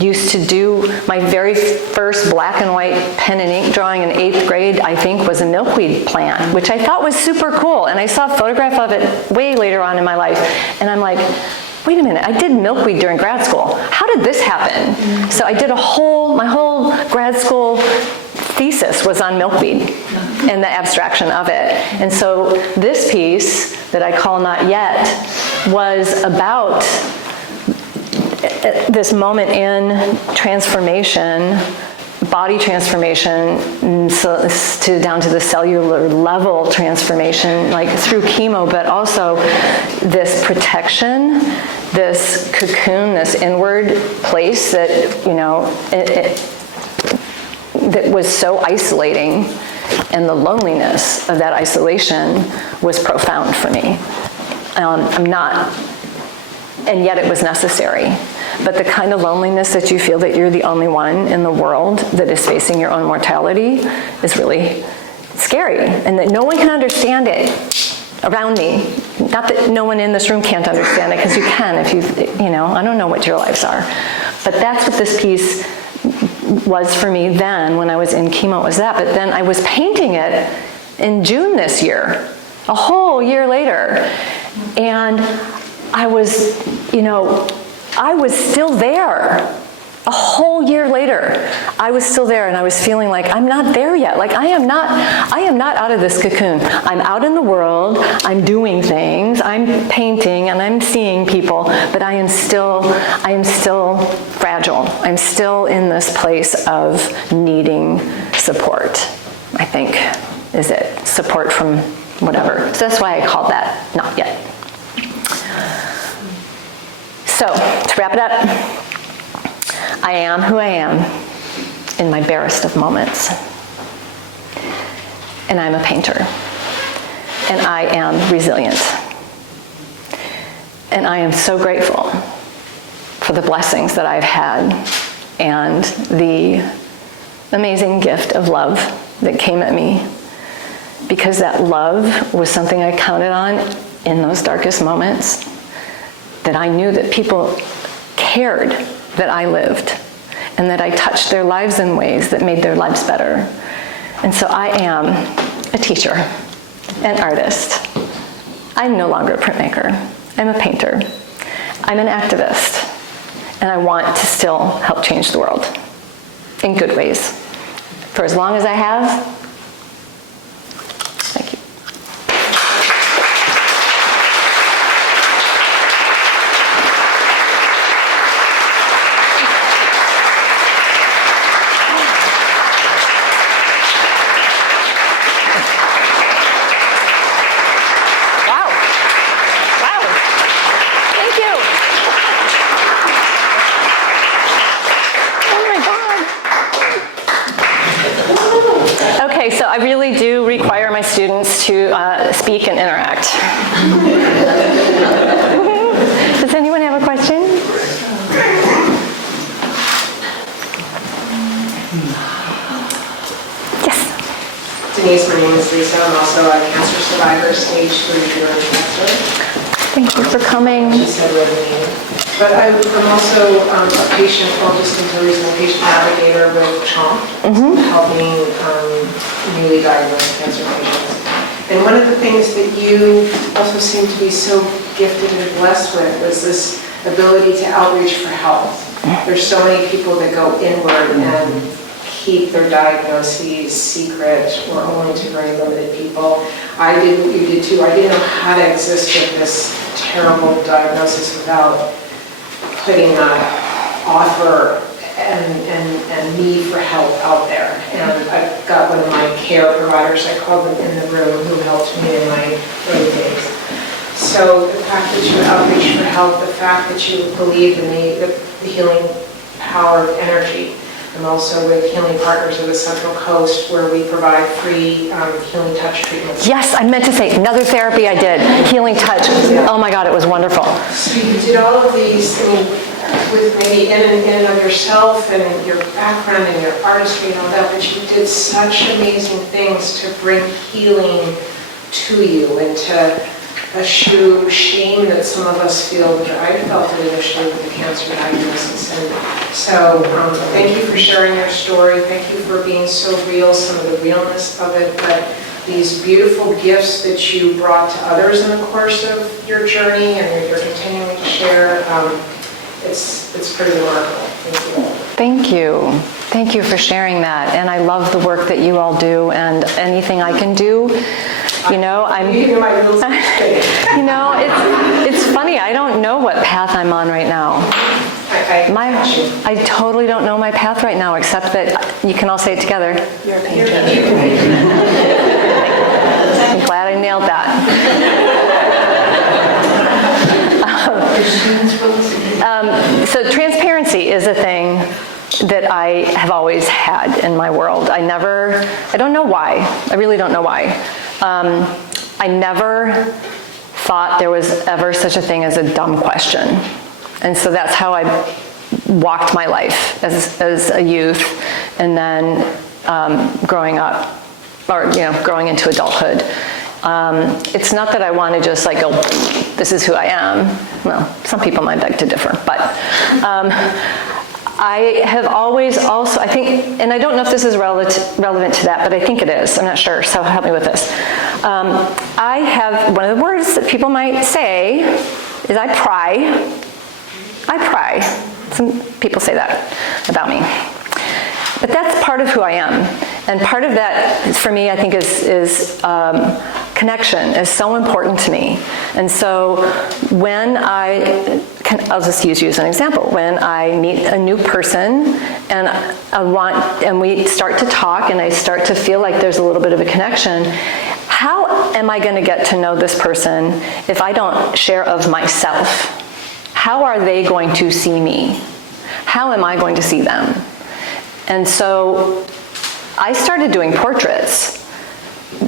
used to do my very first black and white pen and ink drawing in 8th grade, I think, was a milkweed plant, which I thought was super cool. And I saw a photograph of it way later on in my life. And I'm like, wait a minute, I did milkweed during grad school. How did this happen? So I did my whole grad school thesis was on milkweed and the abstraction of it. And so this piece that I call Not Yet was about this moment in transformation, body transformation, down to the cellular level transformation, like through chemo, but also this protection, this cocoon, this inward place that, that was so isolating, and the loneliness of that isolation was profound for me. And yet it was necessary. But the kind of loneliness that you feel that you're the only one in the world that is facing your own mortality is really scary, and that no one can understand it around me. Not that no one in this room can't understand it, because you can if I don't know what your lives are. But that's what this piece was for me then when I was in chemo, was that. But then I was painting it in June this year, a whole year later. And I was still there. A whole year later, I was still there, and I was feeling like I'm not there yet. Like I am not out of this cocoon. I'm out in the world, I'm doing things, I'm painting, and I'm seeing people, but I am still fragile. I'm still in this place of needing support, I think, is it? Support from whatever. So that's why I called that Not Yet. So, to wrap it up, I am who I am in my barest of moments. And I'm a painter. And I am resilient. And I am so grateful for the blessings that I've had and the amazing gift of love that came at me. Because that love was something I counted on in those darkest moments. That I knew that people cared that I lived, and that I touched their lives in ways that made their lives better. And so I am a teacher, an artist. I'm no longer a printmaker. I'm a painter. I'm an activist, and I want to still help change the world in good ways. For as long as I have. Thank you. So I really do require my students to speak and interact. Does anyone have a question? Yes. To Denise, my name is Lisa. I'm also a cancer survivor, stage 3 uterine cancer. Thank you for coming. She said we have a meeting. But I'm also a patient, well, just until recently, a patient navigator with CHOMP, helping newly diagnosed cancer patients. And one of the things that you also seem to be so gifted and blessed with is this ability to outreach for help. There's so many people that go inward and keep their diagnoses secret or only to very limited people. I did what you did too. I didn't know how to exist with this terrible diagnosis without putting an offer and need for help out there. And I've got one of my care providers, I call them in the room, who helped me in my early days. So the fact that you outreach for help, the fact that you believe in the healing power of energy. I'm also with Healing Partners of the Central Coast, where we provide free healing touch treatments. Yes, I meant to say, another therapy I did, healing touch. Oh my God, it was wonderful. So you did all of these, I mean, with maybe in and of yourself and your background and your artistry and all that, but you did such amazing things to bring healing to you and to eschew shame that some of us feel, that I felt it initially with the cancer diagnosis. And so thank you for sharing your story. Thank you for being so real, some of the realness of it, but these beautiful gifts that you brought to others in the course of your journey and you're continuing to share, it's pretty remarkable. Thank you. Thank you. Thank you for sharing that. And I love the work that you all do, and anything I can do, you know, it's funny, I don't know what path I'm on right now. I totally don't know my path right now, except that you can all say it together. You're a painter. I'm glad I nailed that. So transparency is a thing that I have always had in my world. I don't know why. I really don't know why. I never thought there was ever such a thing as a dumb question. And so that's how I walked my life as a youth, and then growing up, or growing into adulthood. It's not that I want to just like go, this is who I am. Well, some people might beg to differ, but I have always also, I think, and I don't know if this is relevant to that, but I think it is. I'm not sure, so help me with this. I have, one of the words that people might say is I pry. I pry. Some people say that about me. But that's part of who I am. And part of that, for me, I think is connection is so important to me. And so when I'll just use you as an example. When I meet a new person and we start to talk and I start to feel like there's a little bit of a connection, how am I going to get to know this person if I don't share of myself? How are they going to see me? How am I going to see them? And so I started doing portraits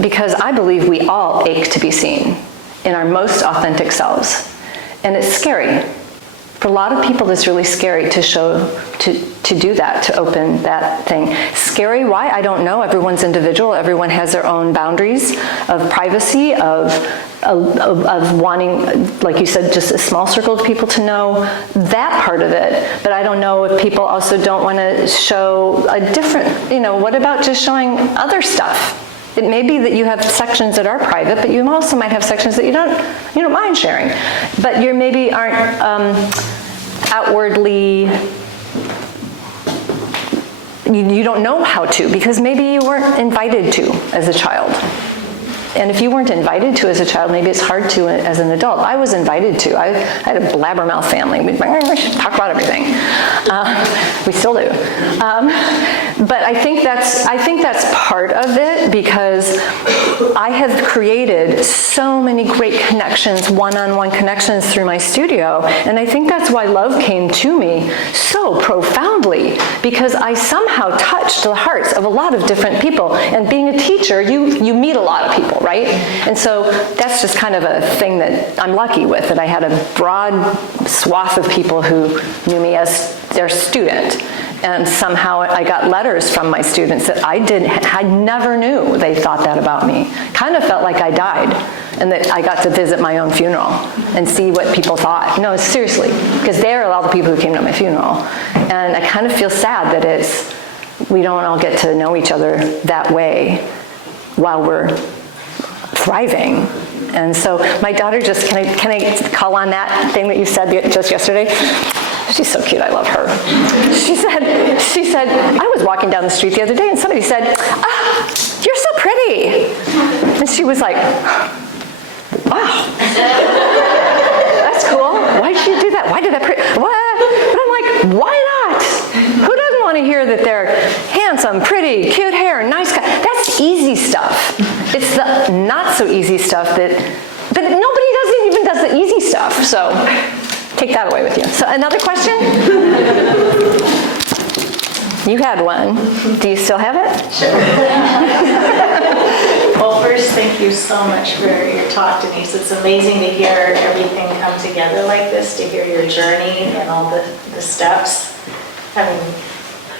because I believe we all ache to be seen in our most authentic selves. And it's scary. For a lot of people, it's really scary to do that, to open that thing. Scary, why? I don't know. Everyone's individual. Everyone has their own boundaries of privacy, of wanting, like you said, just a small circle of people to know that part of it. But I don't know if people also don't want to show a different, what about just showing other stuff? It may be that you have sections that are private, but you also might have sections that you don't mind sharing. But you maybe aren't outwardly, you don't know how to, because maybe you weren't invited to as a child. And if you weren't invited to as a child, maybe it's hard to as an adult. I was invited to. I had a blabbermouth family. We'd talk about everything. We still do. But I think that's part of it, because I have created so many great connections, one-on-one connections through my studio. And I think that's why love came to me so profoundly, because I somehow touched the hearts of a lot of different people. And being a teacher, you meet a lot of people, right? And so that's just kind of a thing that I'm lucky with, that I had a broad swath of people who knew me as their student. And somehow I got letters from my students that I never knew they thought that about me. Kind of felt like I died, and that I got to visit my own funeral and see what people thought. No, seriously, because they are all the people who came to my funeral. And I kind of feel sad that we don't all get to know each other that way while we're thriving. And so my daughter just, can I call on that thing that you said just yesterday? She's so cute, I love her. She said, I was walking down the street the other day and somebody said, you're so pretty. And she was like, wow, that's cool. Why did you do that? Why did I what? But I'm like, why not? Who doesn't want to hear that they're handsome, pretty, cute hair, nice guy? That's easy stuff. It's the not so easy stuff that nobody does the easy stuff. So take that away with you. So another question? You had one. Do you still have it? Sure. Well, first, thank you so much for your talk, Denise. It's amazing to hear everything come together like this, to hear your journey and all the steps. I mean,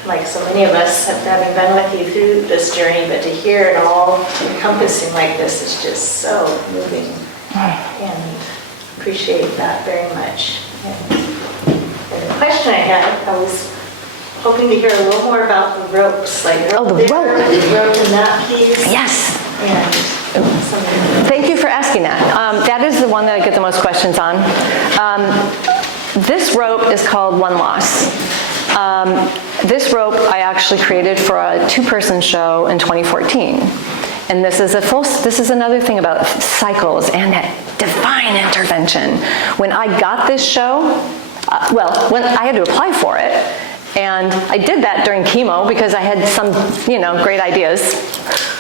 like so many of us, having been with you through this journey, but to hear it all encompassing like this is just so moving. And appreciate that very much. And the question I had, I was hoping to hear a little more about the ropes, like the rope. The rope and that piece. Yes. And Thank you for asking that. That is the one that I get the most questions on. This rope is called One Loss. This rope I actually created for a two-person show in 2014. And this is another thing about cycles and that divine intervention. When I got this show, when I had to apply for it, and I did that during chemo because I had some, great ideas.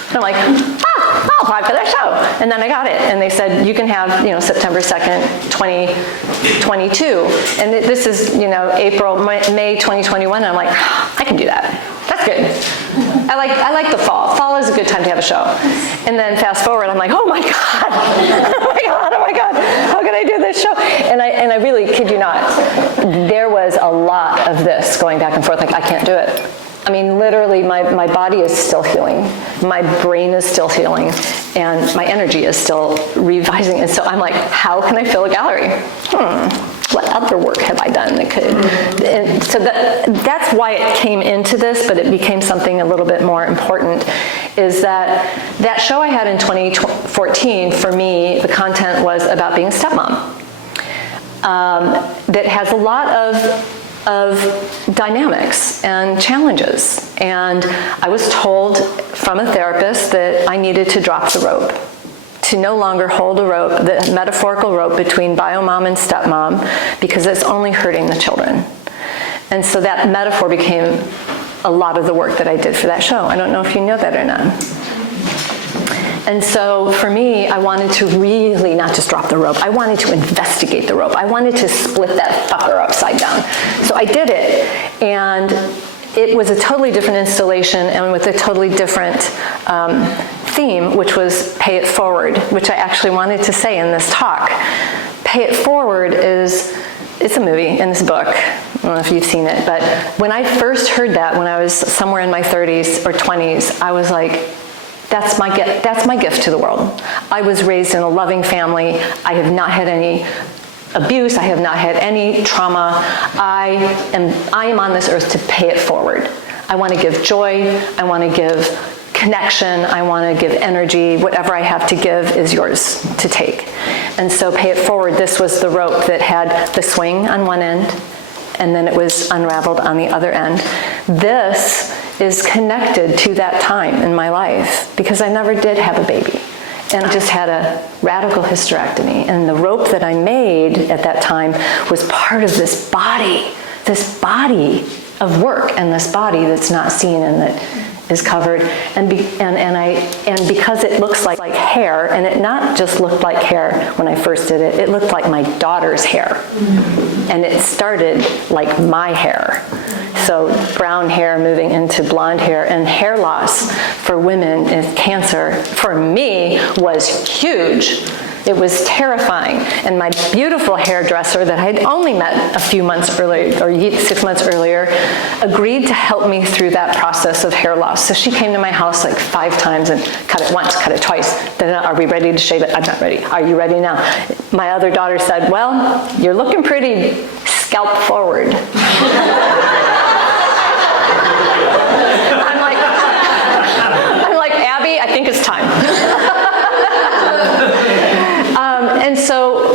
And I'm like, I'll apply for that show. And then I got it. And they said, you can have, September 2nd, 2022. And this is, May 2021. And I'm like, I can do that. That's good. I like the fall. Fall is a good time to have a show. And then fast forward, I'm like, oh my God. Oh my God. How can I do this show? And I really kid you not, there was a lot of this going back and forth. Like, I can't do it. I mean, literally, my body is still healing. My brain is still healing. And my energy is still revising. And so I'm like, how can I fill a gallery? What other work have I done that could? And so that's why it came into this, but it became something a little bit more important, is that show I had in 2014, for me, the content was about being a stepmom. That has a lot of dynamics and challenges. And I was told from a therapist that I needed to drop the rope, to no longer hold a rope, the metaphorical rope between biomom and stepmom, because it's only hurting the children. And so that metaphor became a lot of the work that I did for that show. I don't know if you know that or not. And so for me, I wanted to really not just drop the rope. I wanted to investigate the rope. I wanted to split that fucker upside down. So I did it, and it was a totally different installation and with a totally different theme, which was pay it forward, which I actually wanted to say in this talk. Pay it forward it's a movie in this book. I don't know if you've seen it, but when I first heard that when I was somewhere in my 30s or 20s, I was like, that's my gift to the world. I was raised in a loving family. I have not had any abuse. I have not had any trauma. I am on this earth to pay it forward. I want to give joy. I want to give connection. I want to give energy. Whatever I have to give is yours to take. And so pay it forward. This was the rope that had the swing on one end, and then it was unraveled on the other end. This is connected to that time in my life because I never did have a baby. And I just had a radical hysterectomy. And the rope that I made at that time was part of this body of work, and this body that's not seen and that is covered. And because it looks like hair, and it not just looked like hair when I first did it, it looked like my daughter's hair. And it started like my hair. So brown hair moving into blonde hair, and hair loss for women is cancer, for me, was huge. It was terrifying. And my beautiful hairdresser that I had only met a few months earlier, or 6 months earlier, agreed to help me through that process of hair loss. So she came to my house like 5 times and cut it once, cut it twice. Then, are we ready to shave it? I'm not ready. Are you ready now? My other daughter said, well, you're looking pretty, scalp forward. I'm like, Abby, I think it's time. And so,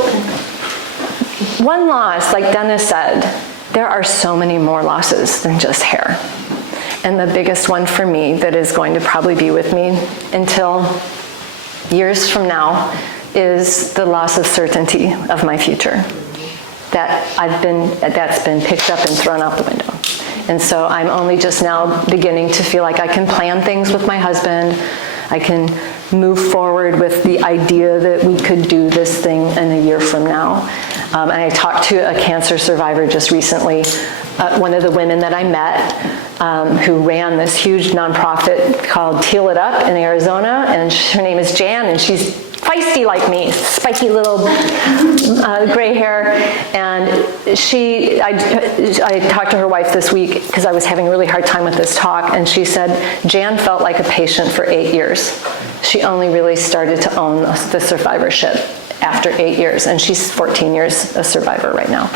one loss, like Dennis said, there are so many more losses than just hair. And the biggest one for me that is going to probably be with me until years from now is the loss of certainty of my future. That's been picked up and thrown out the window. And so I'm only just now beginning to feel like I can plan things with my husband. I can move forward with the idea that we could do this thing in a year from now. And I talked to a cancer survivor just recently, one of the women that I met, who ran this huge nonprofit called Teal It Up in Arizona, and her name is Jan, and she's feisty like me, spiky little gray hair, and I talked to her wife this week because I was having a really hard time with this talk, and she said Jan felt like a patient for 8 years. She only really started to own the survivorship after 8 years, and she's 14 years a survivor right now.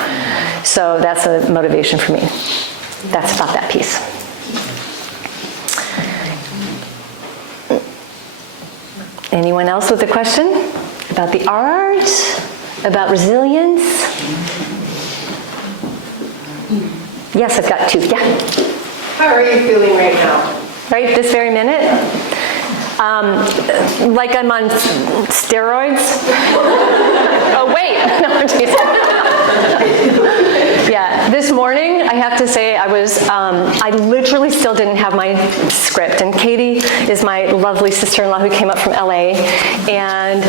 So that's a motivation for me. That's about that piece. Anyone else with a question about the art, about resilience? Yes, I've got 2, yeah. How are you feeling right now? Right this very minute? Like I'm on steroids? Oh wait, no, I'm teasing. Yeah, this morning, I have to say, I literally still didn't have my script, and Katie is my lovely sister-in-law who came up from LA, and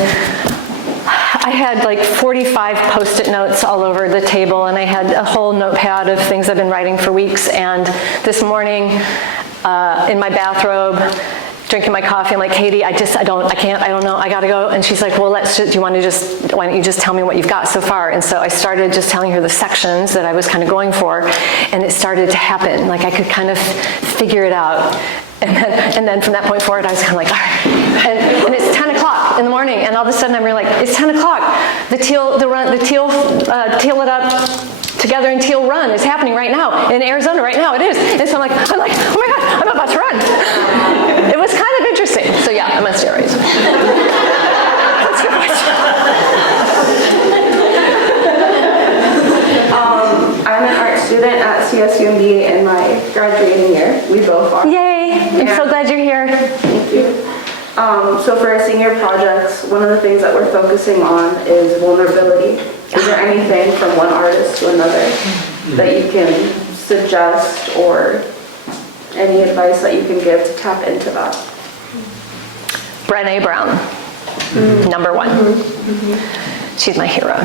I had like 45 Post-it notes all over the table, and I had a whole notepad of things I've been writing for weeks, and this morning, in my bathrobe, drinking my coffee, I'm like, Katie, I don't know, I gotta go. And she's like, well, why don't you just tell me what you've got so far? And so I started just telling her the sections that I was kind of going for, and it started to happen. Like I could kind of figure it out. And then from that point forward, I was kind of like, all right. And it's 10 o'clock in the morning, and all of a sudden I'm really like, it's 10 o'clock. The Teal It Up Together in Teal Run is happening right now in Arizona right now. It is. And so I'm like, oh my God, I'm about to run. It was kind of interesting. So yeah, I'm on steroids. That's your question. I'm an art student at CSUMB in my graduating year. We both are. Yay! I'm so glad you're here. Thank you. So for our senior projects, one of the things that we're focusing on is vulnerability. Is there anything from one artist to another that you can suggest, or any advice that you can give to tap into that? Brené Brown, number 1. She's my hero.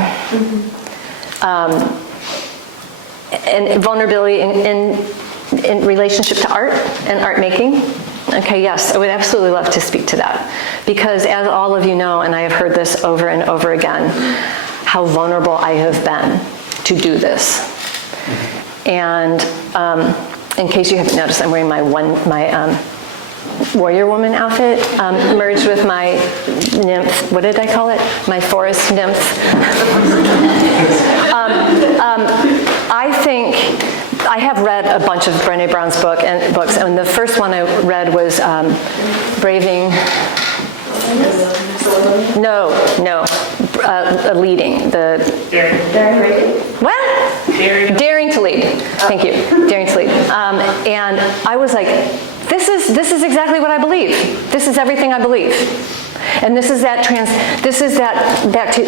And vulnerability in relationship to art and art making. Okay, yes, I would absolutely love to speak to that. Because as all of you know, and I have heard this over and over again, how vulnerable I have been to do this. And in case you haven't noticed, I'm wearing my warrior woman outfit, merged with my nymph, what did I call it? My forest nymph. I think, I have read a bunch of Brené Brown's books, and the first one I read was Braving, leading, Daring to Lead. Thank you, Daring to Lead. And I was like, this is exactly what I believe. This is everything I believe. And this is back to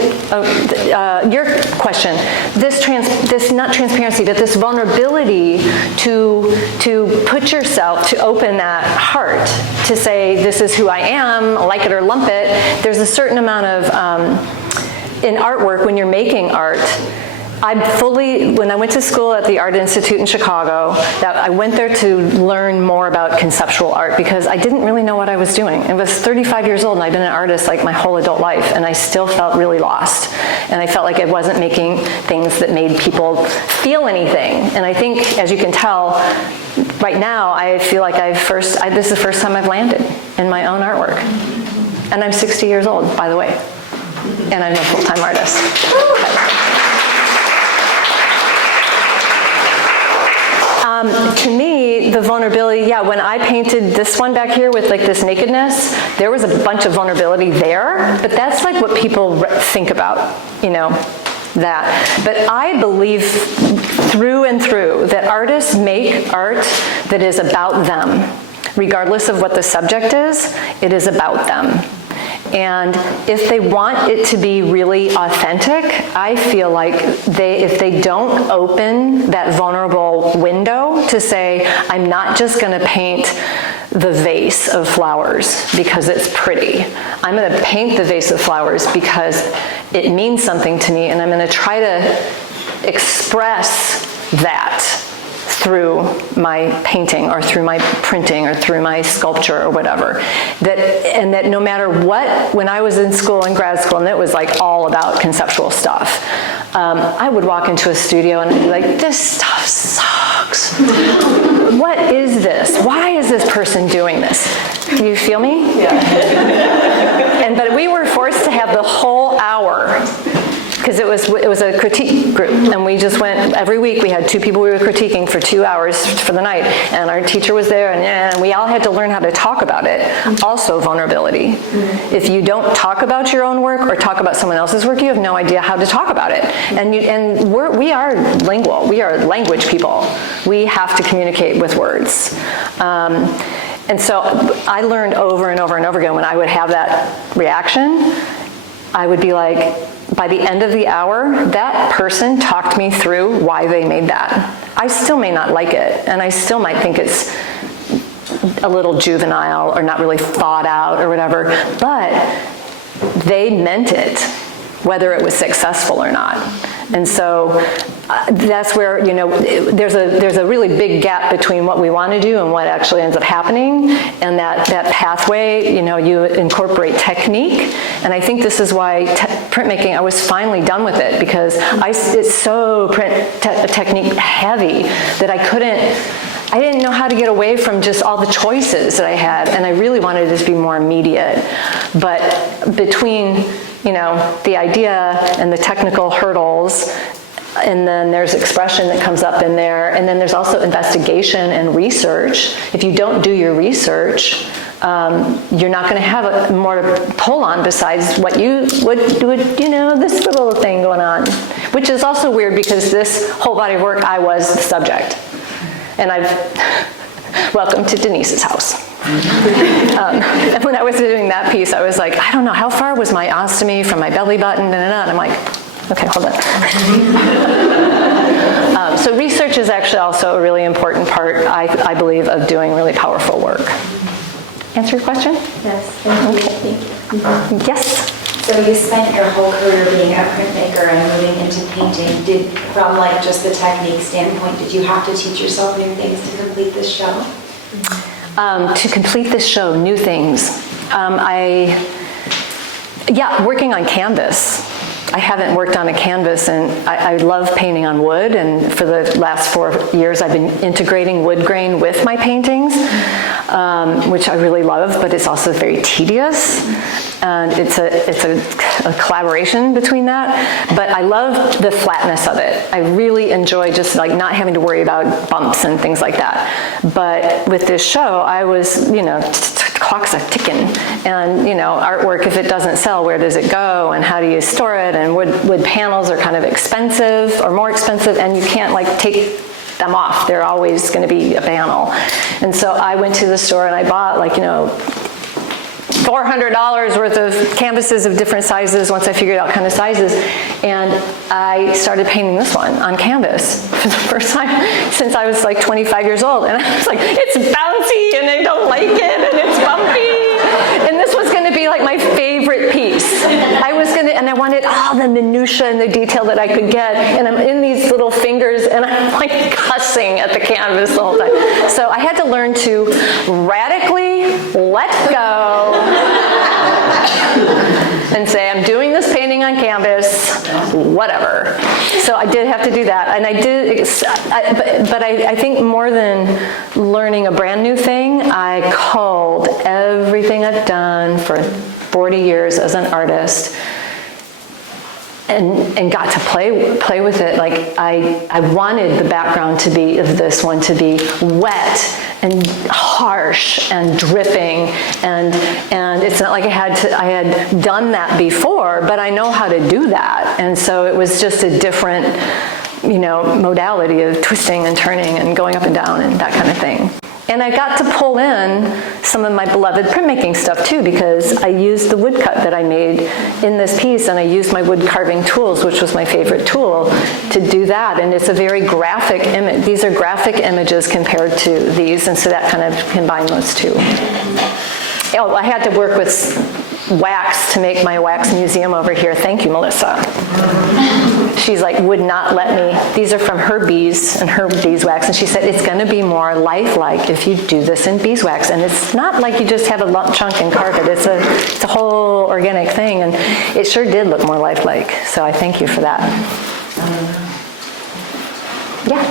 your question, this not transparency, but this vulnerability to put yourself, to open that heart, to say, this is who I am, like it or lump it. There's a certain amount of, in artwork, when you're making art, when I went to school at the Art Institute in Chicago, I went there to learn more about conceptual art because I didn't really know what I was doing. I was 35 years old and I've been an artist like my whole adult life, and I still felt really lost. And I felt like I wasn't making things that made people feel anything. And I think, as you can tell, right now I feel like this is the first time I've landed in my own artwork. And I'm 60 years old, by the way. And I'm a full-time artist. To me, the vulnerability, when I painted this one back here with like this nakedness, there was a bunch of vulnerability there, but that's like what people think about, that. But I believe through and through that artists make art that is about them. Regardless of what the subject is, it is about them. And if they want it to be really authentic, I feel like if they don't open that vulnerable window to say, I'm not just going to paint the vase of flowers because it's pretty. I'm going to paint the vase of flowers because it means something to me, and I'm going to try to express that through my painting or through my printing or through my sculpture or whatever. That no matter what, when I was in school, in grad school, and it was like all about conceptual stuff, I would walk into a studio and I'd be like, this stuff sucks. What is this? Why is this person doing this? Do you feel me? Yeah. But we were forced to have the whole hour, because it was a critique group, and we just went every week. We had 2 people we were critiquing for 2 hours for the night, and our teacher was there, and we all had to learn how to talk about it. Also, vulnerability. If you don't talk about your own work or talk about someone else's work, you have no idea how to talk about it. And we are lingual. We are language people. We have to communicate with words. And so I learned over and over and over again when I would have that reaction, I would be like, by the end of the hour, that person talked me through why they made that. I still may not like it, and I still might think it's a little juvenile or not really thought out or whatever, but they meant it, whether it was successful or not. And so that's where, there's a really big gap between what we want to do and what actually ends up happening. And that pathway, you incorporate technique. And I think this is why printmaking, I was finally done with it, because it's so technique heavy that I didn't know how to get away from just all the choices that I had. And I really wanted it to be more immediate. But between the idea and the technical hurdles, and then there's expression that comes up in there, and then there's also investigation and research. If you don't do your research, you're not going to have more to pull on besides what you would this little thing going on, which is also weird because this whole body of work, I was the subject. And welcome to Denese's house. And when I was doing that piece, I was like, I don't know, how far was my ostomy from my belly button? And I'm like, okay, hold on. So research is actually also a really important part, I believe, of doing really powerful work. Answer your question? Yes, thank you. Thank you. Yes? So you spent your whole career being a printmaker and moving into painting. From like just the technique standpoint, did you have to teach yourself new things to complete this show? To complete this show, new things. Working on canvas. I haven't worked on a canvas, and I love painting on wood, and for the last 4 years I've been integrating wood grain with my paintings, which I really love, but it's also very tedious, and it's a collaboration between that, but I love the flatness of it. I really enjoy just like not having to worry about bumps and things like that. But with this show, I was, clock's a ticking, and artwork, if it doesn't sell, where does it go, and how do you store it? And wood panels are kind of expensive, or more expensive, and you can't like take them off. They're always going to be a panel. And so I went to the store and I bought like $400 worth of canvases of different sizes once I figured out kind of sizes, and I started painting this one on canvas for the first time since I was like 25 years old, and I was like, it's bouncy and I don't like it and it's bumpy, and this was going to be like my favorite piece. I I wanted all the minutia and the detail that I could get, and I'm in these little fingers, and I'm like cussing at the canvas the whole time. So I had to learn to radically let go and say, I'm doing this painting on canvas, whatever. So I did have to do that, and I did, but I think more than learning a brand new thing, I culled everything I've done for 40 years as an artist and got to play with it. Like I wanted the background to be, of this one, to be wet and harsh and dripping, and it's not like I had done that before, but I know how to do that. And so it was just a different, modality of twisting and turning and going up and down and that kind of thing. And I got to pull in some of my beloved printmaking stuff too, because I used the woodcut that I made in this piece, and I used my wood carving tools, which was my favorite tool, to do that. And it's a very graphic image. These are graphic images compared to these, and so that kind of combined those two. Oh, I had to work with wax to make my wax museum over here. Thank you, Melissa. She's like, would not let me. These are from her bees and her beeswax, and she said, it's going to be more lifelike if you do this in beeswax. And it's not like you just have a lump chunk and carve it. It's a whole organic thing, and it sure did look more lifelike. So I thank you for that. Yeah.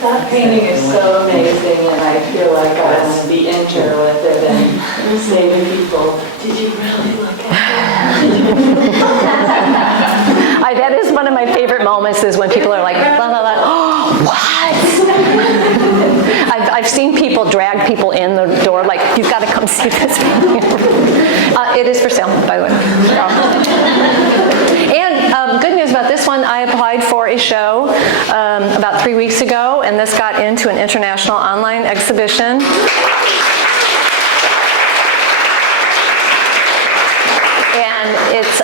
That painting is so amazing, and I feel like I want to be in here with it and say to people, did you really look at that? That is one of my favorite moments, is when people are like, blah, blah, blah. Oh, what? I've seen people drag people in the door, like, you've got to come see this painting. It is for sale, by the way. And good news about this one, I applied for a show about 3 weeks ago, and this got into an international online exhibition. And it's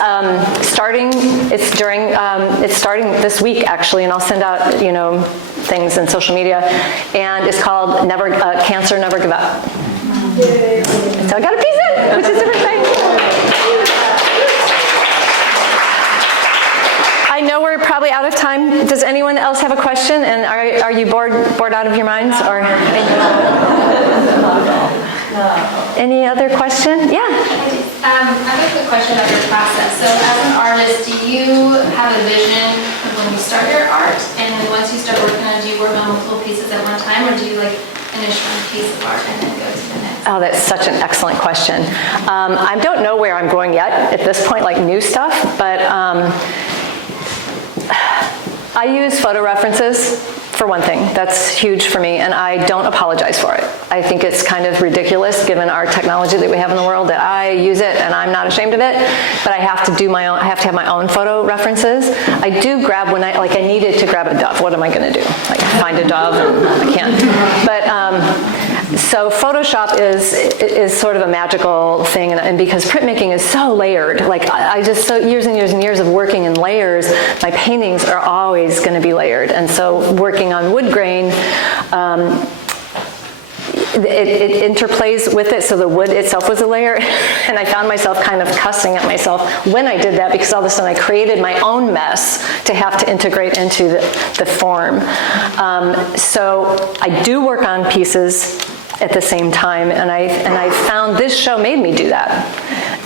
starting this week, actually, and I'll send out, things in social media. And it's called Cancer Never Give Up. So I got a piece in, which is super exciting. I know we're probably out of time. Does anyone else have a question? And are you bored out of your minds? Or any other question? Yeah. I have a quick question about your process. So as an artist, do you have a vision of when you start your art, and then once you start working on it, do you work on multiple pieces at one time, or do you finish one piece of art and then go to the next? Oh, that's such an excellent question. I don't know where I'm going yet at this point, like new stuff, but I use photo references, for one thing. That's huge for me, and I don't apologize for it. I think it's kind of ridiculous, given our technology that we have in the world, that I use it and I'm not ashamed of it, but I have to do I have to have my own photo references. I do grab when I needed to grab a dove. What am I going to do? Like, find a dove? And I can't. But, so Photoshop is sort of a magical thing, and because printmaking is so layered, I just, so years and years and years of working in layers, my paintings are always going to be layered. And so working on wood grain, it interplays with it, so the wood itself was a layer, and I found myself kind of cussing at myself when I did that, because all of a sudden I created my own mess to have to integrate into the form. So I do work on pieces at the same time, and I found this show made me do that.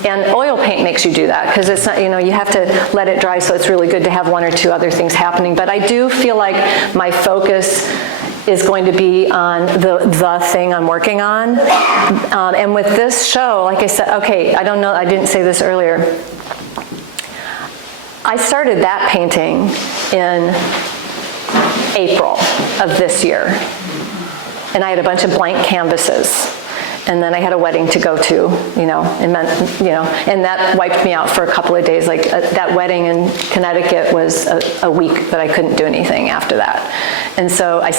And oil paint makes you do that, because it's not, you have to let it dry, so it's really good to have one or two other things happening. But I do feel like my focus is going to be on the thing I'm working on. And with this show, like I said, okay, I don't know, I didn't say this earlier. I started that painting in April of this year. And I had a bunch of blank canvases. And then I had a wedding to go to, and that wiped me out for a couple of days. That wedding in Connecticut was a week that I couldn't do anything after that. And so I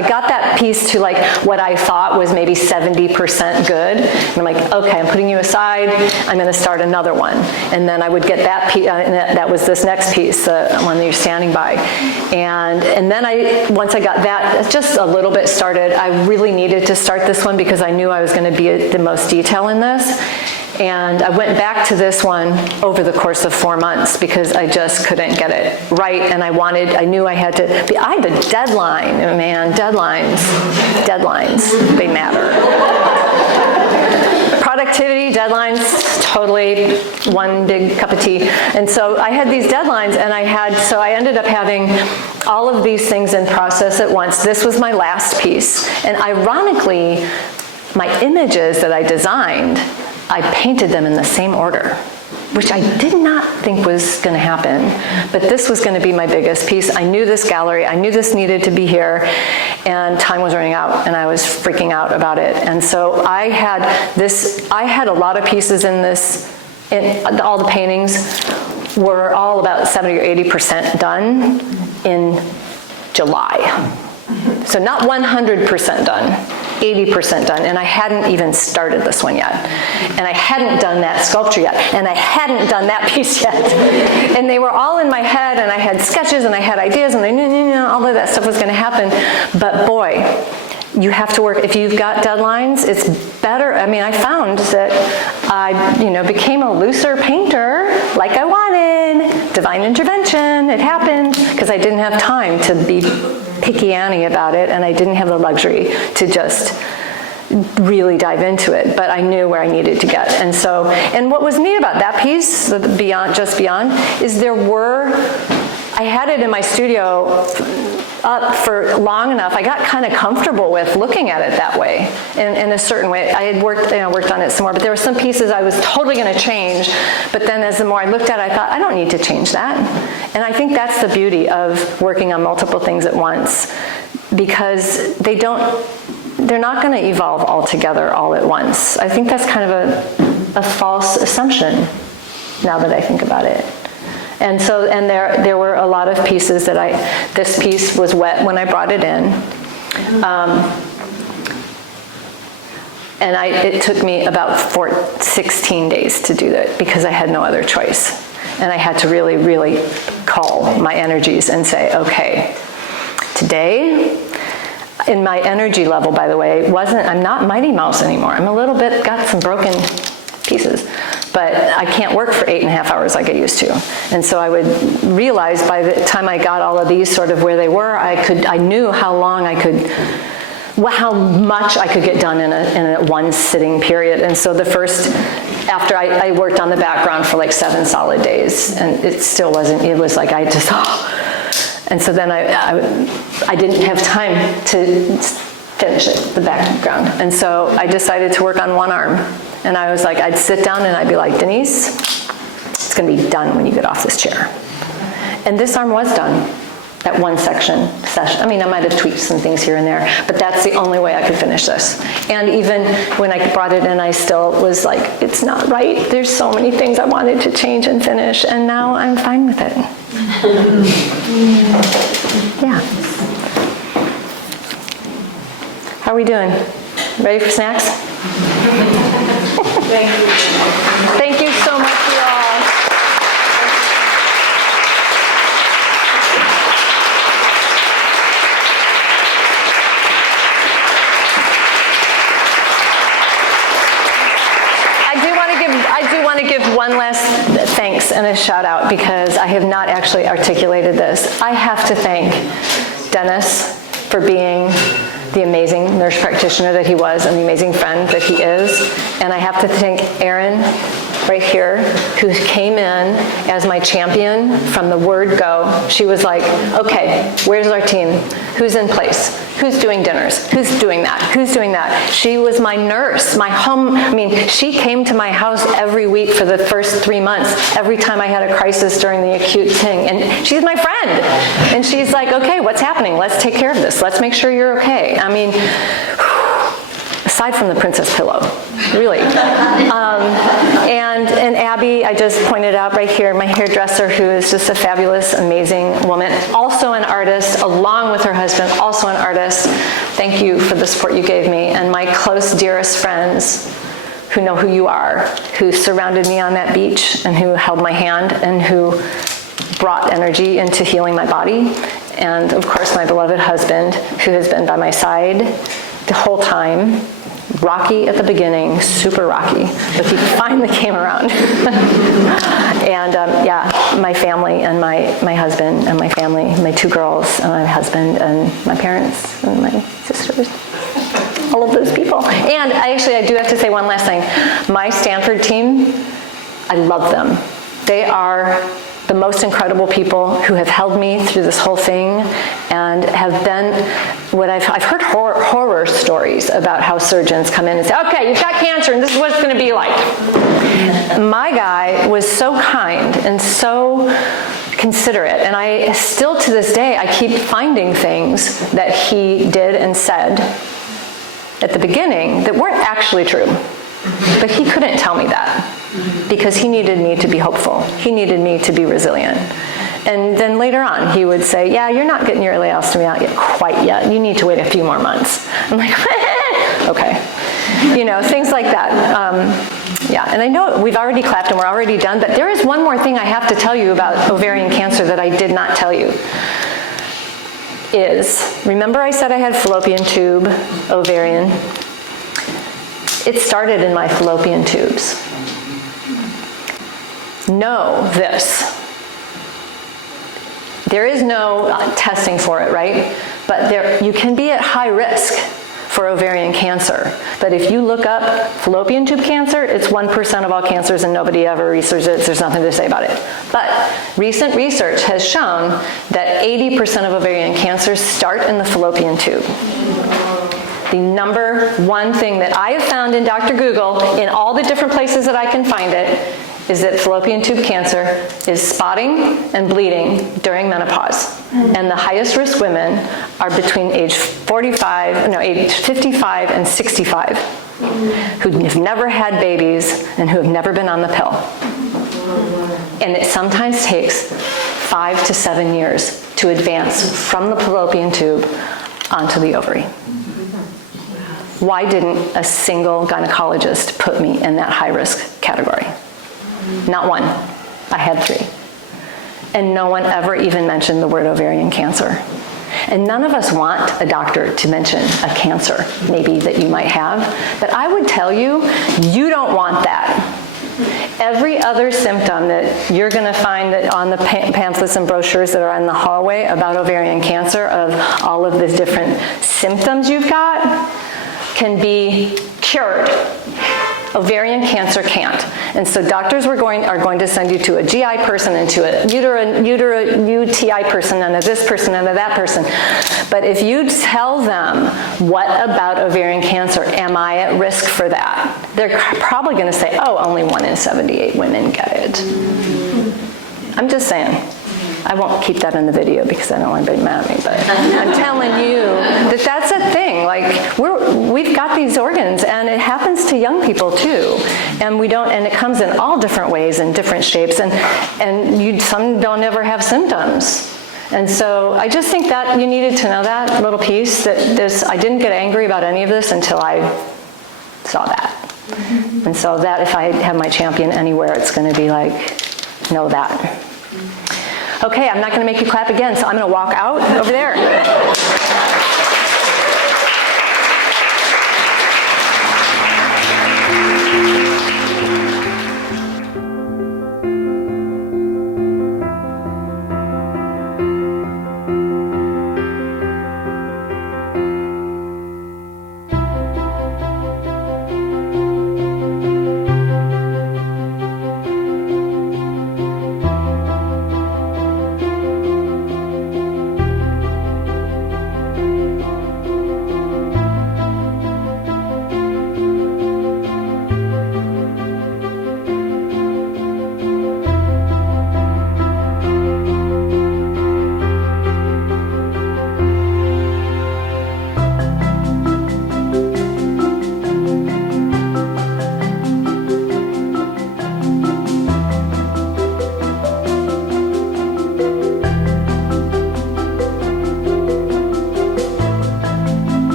got that piece to what I thought was maybe 70% good. And I'm like, okay, I'm putting you aside. I'm going to start another one. And then I would get that piece, that was this next piece, the one that you're standing by. And then once I got that just a little bit started, I really needed to start this one because I knew I was going to be the most detail in this. And I went back to this one over the course of 4 months because I just couldn't get it right, and I knew I had to I had a deadline, man, deadlines, they matter. Productivity, deadlines, totally one big cup of tea. And so I had these deadlines, and so I ended up having all of these things in process at once. This was my last piece, and ironically, my images that I designed, I painted them in the same order, which I did not think was going to happen. But this was going to be my biggest piece. I knew this gallery, I knew this needed to be here, and time was running out, and I was freaking out about it. And so I had a lot of pieces in this, all the paintings were all about 70 or 80% done in July. So not 100% done, 80% done, and I hadn't even started this one yet. And I hadn't done that sculpture yet, and I hadn't done that piece yet. And they were all in my head, and I had sketches, and I had ideas, and I knew all of that stuff was gonna happen. But boy, you have to work, if you've got deadlines, it's better. I mean, I found that I, became a looser painter like I wanted. Divine intervention, it happened, because I didn't have time to be picky Annie about it, and I didn't have the luxury to just really dive into it, but I knew where I needed to get. And what was neat about that piece, the Beyond, is I had it in my studio up for long enough. I got kind of comfortable with looking at it that way, in a certain way. I had worked on it some more, but there were some pieces I was totally going to change, but then as the more I looked at it, I thought, I don't need to change that. And I think that's the beauty of working on multiple things at once, because they're not going to evolve all together all at once. I think that's kind of a false assumption, now that I think about it. And so, there were a lot of pieces that this piece was wet when I brought it in. And it took me about 16 days to do that, because I had no other choice. And I had to really, really call my energies and say, okay, today, in my energy level, by the way, I'm not Mighty Mouse anymore. I'm a little bit, got some broken pieces, but I can't work for 8.5 hours like I used to. And so I would realize by the time I got all of these sort of where they were, I knew how much I could get done in a one sitting period. And so after I worked on the background for like 7 solid days, and it still wasn't, it was like and so then I didn't have time to finish the background. And so I decided to work on one arm. And I was like, I'd sit down and I'd be like, Denese, it's gonna be done when you get off this chair. And this arm was done at one session. I mean, I might have tweaked some things here and there, but that's the only way I could finish this. And even when I brought it in, I still was like, it's not right. There's so many things I wanted to change and finish, and now I'm fine with it. Yeah. How are we doing? Ready for snacks? Thank you. Thank you so much, you all. I do want to give one last thanks and a shout out, because I have not actually articulated this. I have to thank Dennis for being the amazing nurse practitioner that he was and the amazing friend that he is. And I have to thank Erin right here, who came in as my champion from the word go. She was like, okay, where's our team? Who's in place? Who's doing dinners? Who's doing that? Who's doing that? She was my nurse, my home. I mean, she came to my house every week for the first 3 months, every time I had a crisis during the acute thing. And she's my friend. And she's like, okay, what's happening? Let's take care of this. Let's make sure you're okay. I mean, aside from the princess pillow, really. And Abby, I just pointed out right here, my hairdresser, who is just a fabulous, amazing woman, also an artist, along with her husband, also an artist. Thank you for the support you gave me. And my close, dearest friends, who know who you are, who surrounded me on that beach, and who held my hand, and who brought energy into healing my body. And of course, my beloved husband, who has been by my side the whole time, rocky at the beginning, super rocky, but he finally came around. And yeah, my family and my husband and my family, my 2 girls and my husband and my parents and my sisters, all of those people. And I do have to say one last thing. My Stanford team, I love them. They are the most incredible people who have held me through this whole thing and have been what I've heard horror stories about how surgeons come in and say, okay, you've got cancer and this is what it's going to be like. My guy was so kind and so considerate, and I still to this day, I keep finding things that he did and said at the beginning that weren't actually true, but he couldn't tell me that. Because he needed me to be hopeful. He needed me to be resilient. And then later on, he would say, yeah, you're not getting your ileostomy out yet, quite yet. You need to wait a few more months. I'm like, okay. You know, things like that. Yeah, and I know we've already clapped and we're already done, but there is one more thing I have to tell you about ovarian cancer that I did not tell you. Remember I said I had fallopian tube, ovarian? It started in my fallopian tubes. Know this. There is no testing for it, right? But you can be at high risk for ovarian cancer. But if you look up fallopian tube cancer, it's 1% of all cancers and nobody ever researches it, so there's nothing to say about it. But recent research has shown that 80% of ovarian cancers start in the fallopian tube. The number one thing that I have found in Dr. Google, in all the different places that I can find it, is that fallopian tube cancer is spotting and bleeding during menopause. And the highest risk women are between age 55 and 65, who have never had babies and who have never been on the pill. And it sometimes takes 5 to 7 years to advance from the fallopian tube onto the ovary. Why didn't a single gynecologist put me in that high-risk category? Not one. I had 3. And no one ever even mentioned the word ovarian cancer. And none of us want a doctor to mention a cancer, maybe that you might have. But I would tell you, you don't want that. Every other symptom that you're going to find that on the pamphlets and brochures that are in the hallway about ovarian cancer, of all of the different symptoms you've got, can be cured. Ovarian cancer can't. And so doctors are going to send you to a GI person and to a UTI person and a this person and a that person. But if you tell them, what about ovarian cancer? Am I at risk for that? They're probably going to say, oh, only 1 in 78 women get it. I'm just saying. I won't keep that in the video because I don't want anybody mad at me, but I'm telling you that that's a thing. Like, we've got these organs, and it happens to young people too. And it comes in all different ways and different shapes, and some don't ever have symptoms. And so I just think that you needed to know that little piece, that I didn't get angry about any of this until I saw that. And so that if I have my champion anywhere, it's going to be like, know that. Okay, I'm not going to make you clap again, so I'm going to walk out over there.